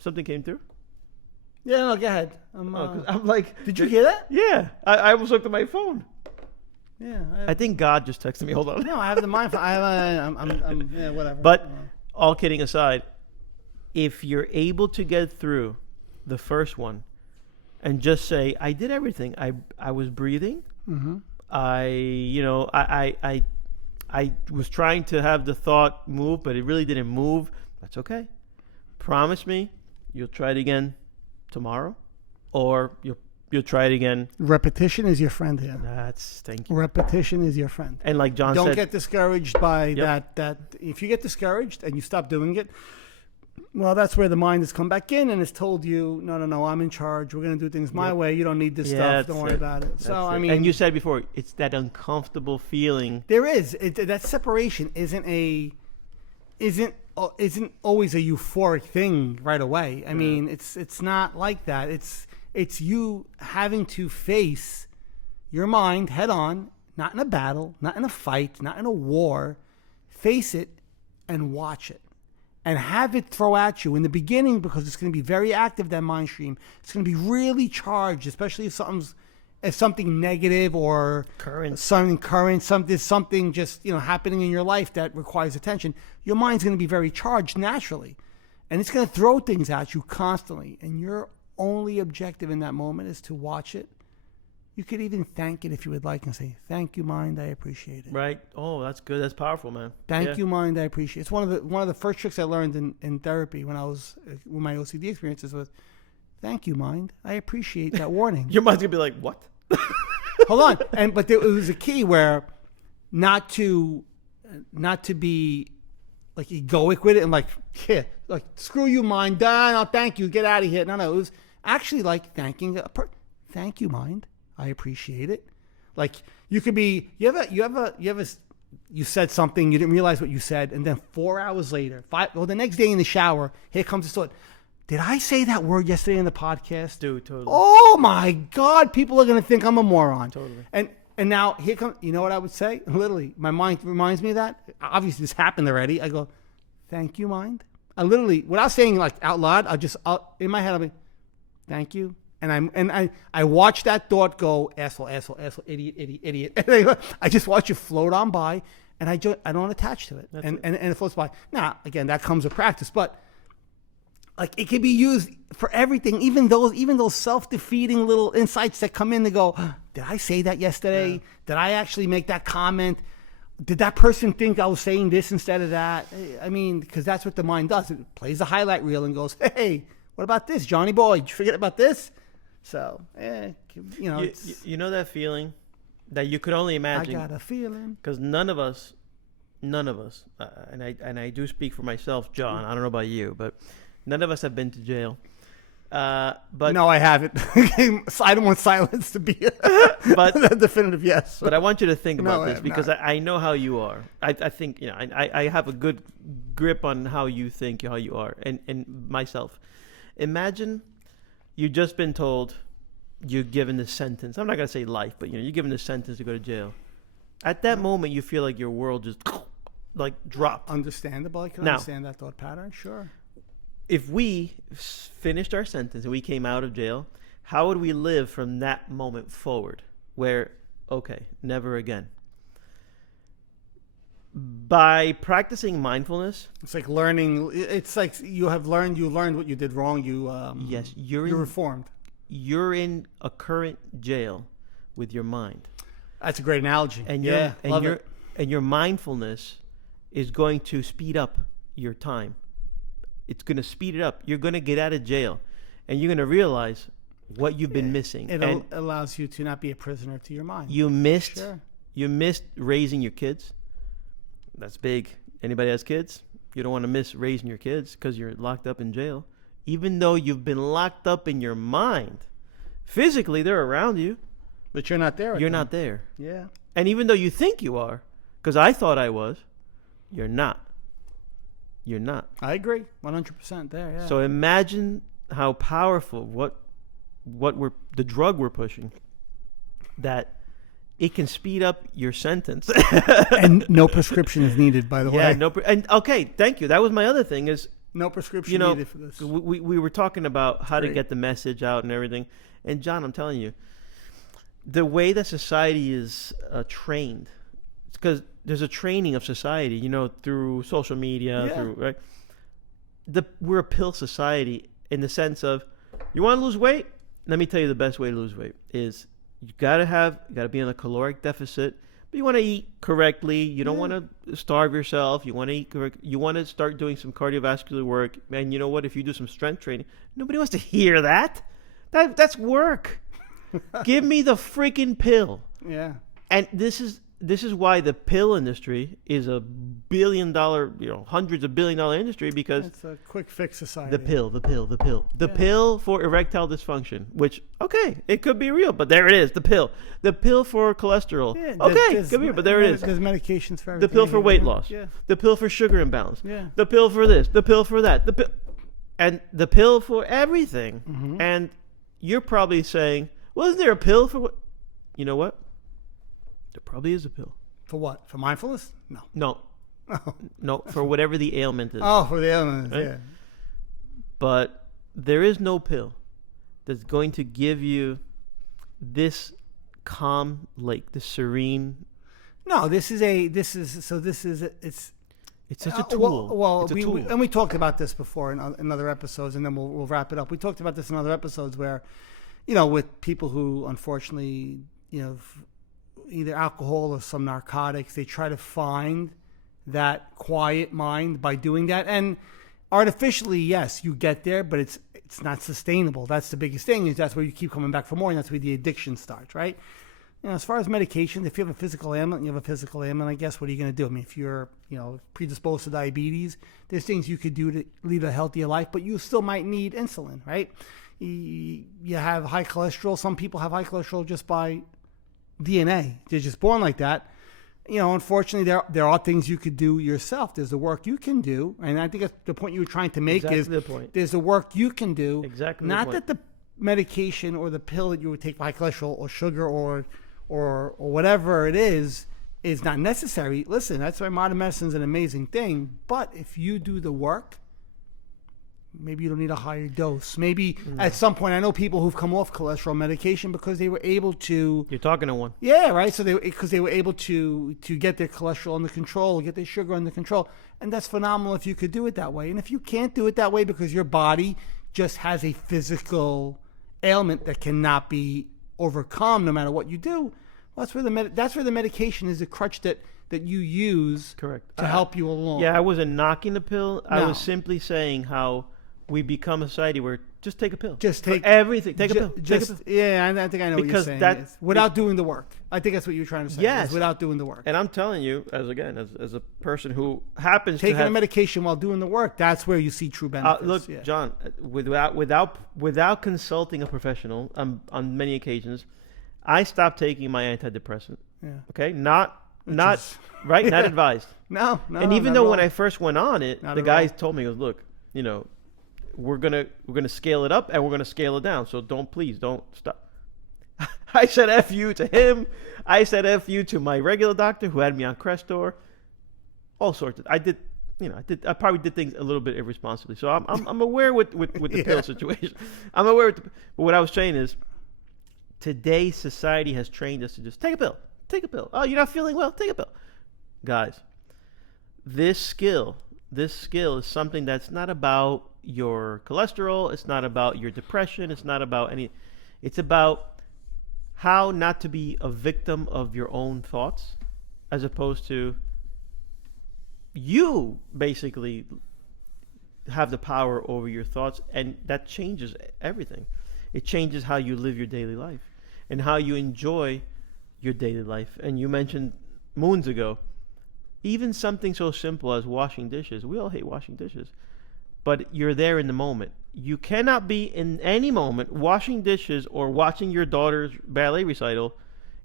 something came through. Yeah, no, go ahead. I'm like, did you hear that? Yeah, I almost looked at my phone. Yeah, I think God just texted me. Hold on. No, I have the mindful. I'm yeah, whatever. But all kidding aside, if you're able to get through the first one, and just say, I did everything. I was breathing. Mm-hmm. I was trying to have the thought move, but it really didn't move. That's okay. Promise me you'll try it again tomorrow, or you'll try it again. Repetition is your friend here. Thank you. Repetition is your friend. And like John said, don't get discouraged by that. If you get discouraged and you stop doing it, well, that's where the mind has come back in and has told you, no, I'm in charge. We're going to do things my way. You don't need this stuff. Don't worry about it. I mean, and you said before, it's that uncomfortable feeling. There is that separation isn't always a euphoric thing right away. I mean, it's not like that. It's you having to face your mind head on, not in a battle, not in a fight, not in a war. Face it and watch it. And have it throw at you in the beginning, because it's going to be very active, that mind stream. It's going to be really charged, especially if something negative or something current, something just happening in your life that requires attention. Your mind's going to be very charged naturally, and it's going to throw things at you constantly. And your only objective in that moment is to watch it. You could even thank it if you would like and say, "Thank you, mind. I appreciate it." Right. Oh, that's good. That's powerful, man. Thank you, mind. I appreciate it. It's one of the first tricks I learned in therapy when my OCD experiences was, "Thank you, mind. I appreciate that warning." Your mind's gonna be like, "What?" Hold on. But there was a key where not to be like egoic with it and like screw you, mind. No, thank you. Get out of here. No. It was actually like thanking thank you, mind. I appreciate it. Like you could be, you said something, you didn't realize what you said, and then 4 hours later, the next day in the shower, here comes this thought. Did I say that word yesterday in the podcast? Dude, totally. Oh my God, people are gonna think I'm a moron. Totally. And now here comes, you know what I would say? Literally, my mind reminds me of that. Obviously, this happened already. I go, thank you, mind. I literally, without saying like out loud, in my head, I'll be, thank you. And I watch that thought go, asshole, idiot. And I just watch it float on by, and I don't attach to it. And it floats by. Now, again, that comes with practice, but like it can be used for everything, even those self-defeating little insights that come in to go, did I say that yesterday? Yeah. Did I actually make that comment? Did that person think I was saying this instead of that? I mean, because that's what the mind does. It plays a highlight reel and goes, hey, what about this, Johnny boy? Did you forget about this? So, you know that feeling that you could only imagine. I got a feeling. Because none of us, and I do speak for myself, John. I don't know about you, but none of us have been to jail. But no, I haven't. I don't want silence to be a definitive yes. But I want you to think about this because I know how you are. I think I have a good grip on how you think, how you are, and myself. Imagine you've just been told you're given this sentence. I'm not gonna say life, but you're given this sentence to go to jail. At that moment, you feel like your world just like dropped. Understandable. I can understand that thought pattern. Sure. If we finished our sentence and we came out of jail, how would we live from that moment forward? Where, okay, never again. by practicing mindfulness, It's like learning. It's like you learned what you did wrong. yes, you're reformed. You're in a current jail with your mind. That's a great analogy. And love it. And your mindfulness is going to speed up your time. It's going to speed it up. You're going to get out of jail, and you're going to realize what you've been missing. It allows you to not be a prisoner to your mind. You missed. Sure. You missed raising your kids. That's big. Anybody has kids? You don't want to miss raising your kids because you're locked up in jail. Even though you've been locked up in your mind, physically they're around you, but you're not there. You're not there. Yeah. And even though you think you are, because I thought I was, you're not. You're not. I agree, 100% there. Yeah. So imagine how powerful the drug we're pushing, that it can speed up your sentence. And no prescription is needed, by the way. Yeah, okay, thank you. That was my other thing is, no prescription needed for this. We were talking about how to get the message out and everything. And John, I'm telling you, the way that society is trained, it's because there's a training of society, through social media, right? We're a pill society in the sense of, you want to lose weight? Let me tell you the best way to lose weight is you gotta be on a caloric deficit, but you want to eat correctly. You don't want to starve yourself. You want to eat correct. You want to start doing some cardiovascular work. And you know what? If you do some strength training, nobody wants to hear that. That's work. Give me the freaking pill. Yeah. And this is why the pill industry is a billion-dollar, hundreds of billion-dollar industry, because it's a quick fix society. The pill for erectile dysfunction, which, okay, it could be real, but there it is, the pill for cholesterol. Yeah, okay, could be real, but there it is. There's medications for everything. The pill for weight loss. Yeah. The pill for sugar imbalance. Yeah. The pill for this. The pill for that. And the pill for everything. Mm-hmm. And you're probably saying, well, isn't there a pill for what? You know what? There probably is a pill. For what? For mindfulness? No. No. Oh. No, for whatever the ailment is. Oh, for the ailment, right? Yeah. But there is no pill that's going to give you this calm lake, this serene. No, it's such a tool. Well, it's a tool. And we talked about this before in other episodes, and then we'll wrap it up. We talked about this in other episodes where, with people who unfortunately, either alcohol or some narcotics, they try to find that quiet mind by doing that. And artificially, yes, you get there, but it's not sustainable. That's the biggest thing, is that's where you keep coming back for more, and that's where the addiction starts, right? As far as medication, if you have a physical ailment, I guess, what are you going to do? I mean, if you're, predisposed to diabetes, there's things you could do to lead a healthier life, but you still might need insulin, right? You have high cholesterol. Some people have high cholesterol just by DNA. They're just born like that. Unfortunately, there are things you could do yourself. There's the work you can do, and I think that's the point you were trying to make. Exactly the point. There's the work you can do. Exactly. Not that the medication or the pill that you would take for high cholesterol or sugar or whatever it is not necessary. Listen, that's why modern medicine is an amazing thing. But if you do the work, maybe you don't need a higher dose. Maybe at some point, I know people who've come off cholesterol medication because they were able to. You're talking to one. Yeah, right. So because they were able to get their cholesterol under control, get their sugar under control, and that's phenomenal if you could do it that way. And if you can't do it that way because your body just has a physical ailment that cannot be overcome no matter what you do, well, that's where the medication is a crutch that you use. Correct. To help you along. Yeah, I wasn't knocking the pill. No. I was simply saying how we become a society where just take a pill. Just take for everything. Take a pill. Take a pill. Yeah, I think I know Because what you're saying. Without doing the work. I think that's what you're trying to say. Yes. Without doing the work. And I'm telling you, as a person who happens taking to have a medication while doing the work, that's where you see true benefits. Look, yeah. John, without consulting a professional on many occasions, I stopped taking my antidepressant. Yeah. Okay, not right, not advised. No. And even though when I first went on it, the guy told me, he goes, look, we're gonna scale it up and we're gonna scale it down. So don't stop. I said F you to him. I said F you to my regular doctor who had me on Crestor. All sorts of. I probably did things a little bit irresponsibly. So I'm aware with the pill situation. I'm aware. But what I was saying is, today society has trained us to just take a pill. Take a pill. Oh, you're not feeling well? Take a pill. Guys, this skill is something that's not about your cholesterol. It's not about your depression. It's not about it's about how not to be a victim of your own thoughts, as opposed to you basically have the power over your thoughts, and that changes everything. It changes how you live your daily life and how you enjoy your daily life. And you mentioned moons ago, even something so simple as washing dishes. We all hate washing dishes, but you're there in the moment. You cannot be in any moment washing dishes or watching your daughter's ballet recital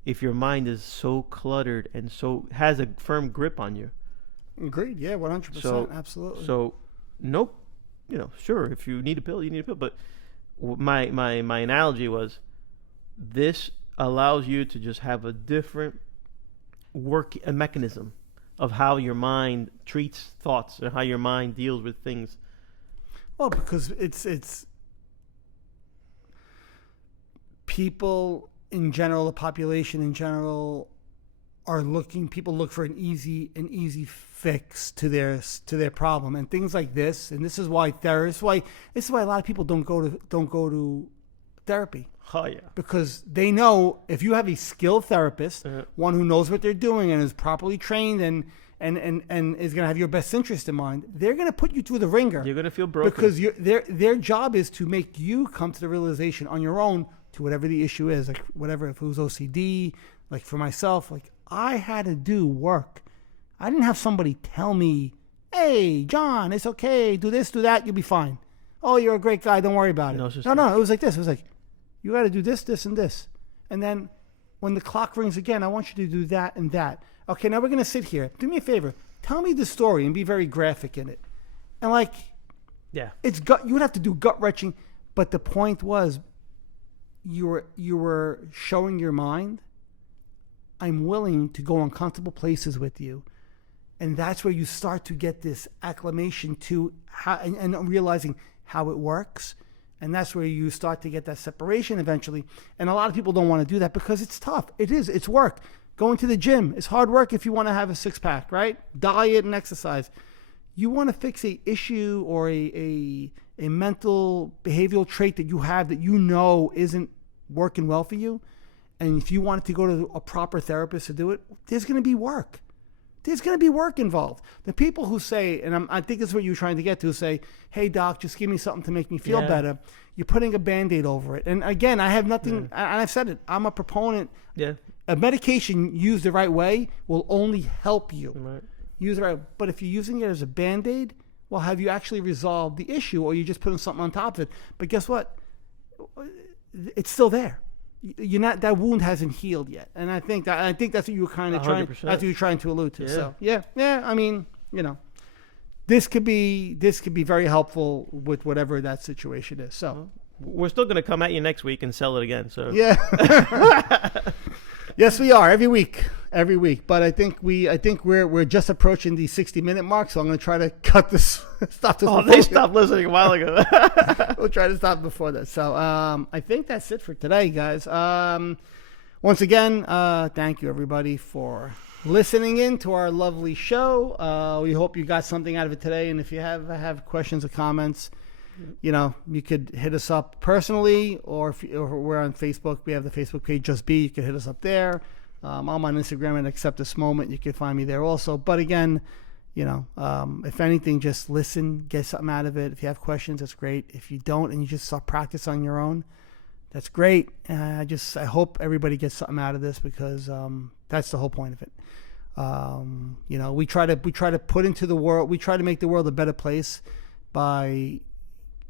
if your mind is so cluttered and so has a firm grip on you. Agreed. Yeah, 100%. So, absolutely. So, nope. Sure, if you need a pill, you need a pill. But my analogy was, this allows you to just have a different a mechanism of how your mind treats thoughts or how your mind deals with things. Well, because it's people in general, the population in general, people look for an easy fix to their problem, and things like this. And this is why a lot of people don't go to therapy. Oh yeah. Because they know if you have a skilled therapist, one who knows what they're doing and is properly trained and is going to have your best interest in mind, they're going to put you through the ringer. You're going to feel broken. Because their job is to make you come to the realization on your own to whatever the issue is. Like whatever, if it was OCD, like for myself, like I had to do work. I didn't have somebody tell me, hey, John, it's okay. Do this, do that. You'll be fine. Oh, you're a great guy. Don't worry about it. No. It was like this. It was like, you got to do this, this, and this. And then when the clock rings again, I want you to do that and that. Okay, now we're going to sit here. Do me a favor. Tell me the story and be very graphic in it. And like, yeah, you would have to do gut-wrenching. But the point was, you were showing your mind, I'm willing to go uncomfortable places with you. And that's where you start to get this acclimation to how, and realizing how it works. And that's where you start to get that separation eventually. And a lot of people don't want to do that because it's tough. It's work. Going to the gym is hard work if you want to have a six-pack, right? Diet and exercise. You want to fix a issue or a mental behavioral trait that you have that you know isn't working well for you. And if you wanted to go to a proper therapist to do it, there's going to be work. There's going to be work involved. The people who say, and I think that's what you're trying to get to, say, hey, doc, just give me something to make me feel better. You're putting a Band-Aid over it. And again, I have nothing, and I've said it, I'm a proponent. Yeah. A medication used the right way will only help you. Right. Use it right. But if you're using it as a Band-Aid, well, have you actually resolved the issue, or you're just putting something on top of it? But guess what? It's still there. That wound hasn't healed yet, and I think that's what you were kind of trying. That's what you're trying to allude to. Yeah. So yeah. I mean, this could be very helpful with whatever that situation is. So we're still going to come at you next week and sell it again. So yeah, yes, we are every week. But I think we're just approaching the 60-minute mark, so I'm going to try to cut this. Stop this. Oh, they stopped listening a while ago. We'll try to stop before that. So I think that's it for today, guys. Once again, thank you everybody for listening in to our lovely show. We hope you got something out of it today. And if you have questions or comments, you could hit us up personally, or if we're on Facebook, we have the Facebook page Just Be. You can hit us up there. I'm on Instagram and Accept This Moment. You can find me there also. But again, if anything, just listen, get something out of it. If you have questions, that's great. If you don't, and you just start practice on your own, that's great. I hope everybody gets something out of this, because that's the whole point of it. We try to put into the world. We try to make the world a better place by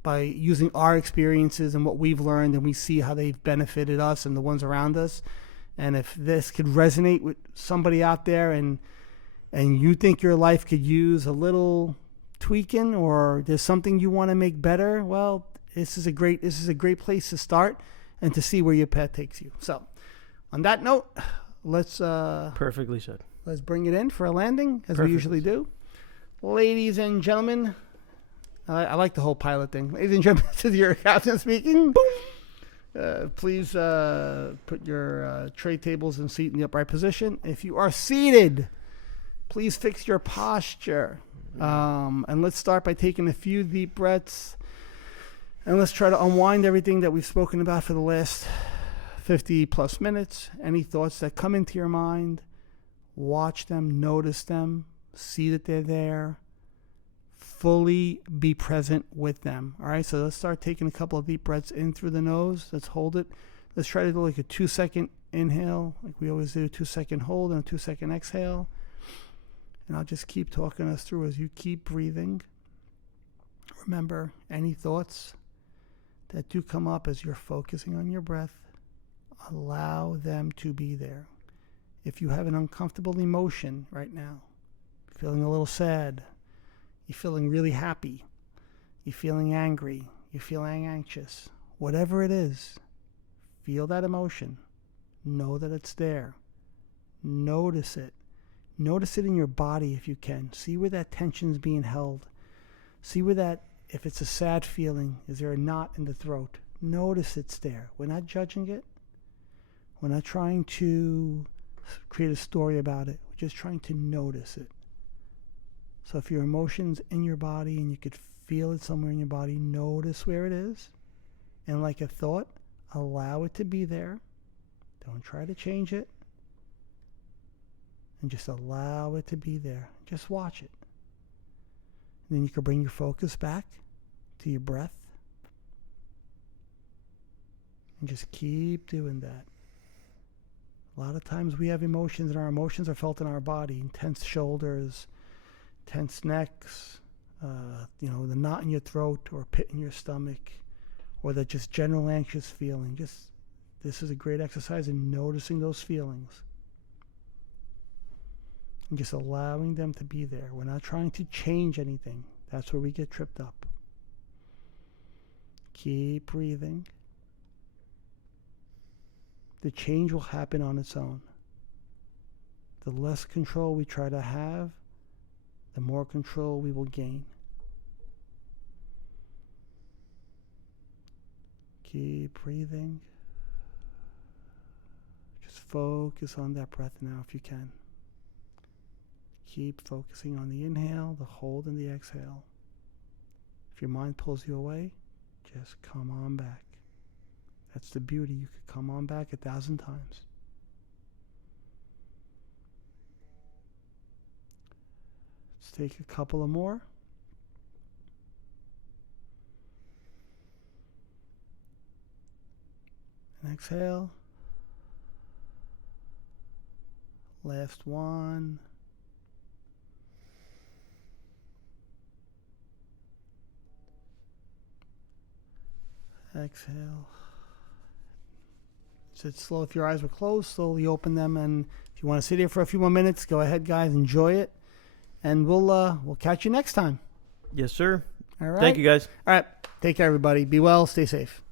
using our experiences and what we've learned, and we see how they've benefited us and the ones around us. And if this could resonate with somebody out there, and you think your life could use a little tweaking, or there's something you want to make better, well, this is a great place to start and to see where your path takes you. So, on that note, let's perfectly said. Let's bring it in for a landing, as we usually do. Ladies and gentlemen, I like the whole pilot thing. Ladies and gentlemen, this is your captain speaking. Boom. Please put your tray tables and seat in the upright position. If you are seated, please fix your posture. And let's start by taking a few deep breaths. And let's try to unwind everything that we've spoken about for the last 50 plus minutes. Any thoughts that come into your mind, watch them, notice them, see that they're there. Fully be present with them. All right, so let's start taking a couple of deep breaths in through the nose. Let's hold it. Let's try to do like a 2-second inhale, like we always do, a 2-second hold and a 2-second exhale. And I'll just keep talking us through as you keep breathing. Remember, any thoughts that do come up as you're focusing on your breath, allow them to be there. If you have an uncomfortable emotion right now, feeling a little sad, you're feeling really happy, you're feeling angry, you're feeling anxious, whatever it is, feel that emotion. Know that it's there. Notice it. Notice it in your body if you can. See where that tension's being held. See where that, if it's a sad feeling, is there a knot in the throat? Notice it's there. We're not judging it. We're not trying to create a story about it. We're just trying to notice it. So if your emotion's in your body and you could feel it somewhere in your body, notice where it is. And like a thought, allow it to be there. Don't try to change it. And just allow it to be there. Just watch it. And then you can bring your focus back to your breath. And just keep doing that. A lot of times we have emotions, and our emotions are felt in our body. Tense shoulders, tense necks, the knot in your throat or pit in your stomach, or the just general anxious feeling. This is a great exercise in noticing those feelings and just allowing them to be there. We're not trying to change anything. That's where we get tripped up. Keep breathing. The change will happen on its own. The less control we try to have, the more control we will gain. Keep breathing. Just focus on that breath now if you can. Keep focusing on the inhale, the hold, and the exhale. If your mind pulls you away, just come on back. That's the beauty. You could come on back 1,000 times. Let's take a couple of more. And exhale. Last one. Exhale. Sit slow. If your eyes were closed, slowly open them. And if you want to sit here for a few more minutes, go ahead, guys. Enjoy it. And we'll catch you next time. Yes, sir. All right. Thank you, guys. All right. Take care, everybody. Be well. Stay safe.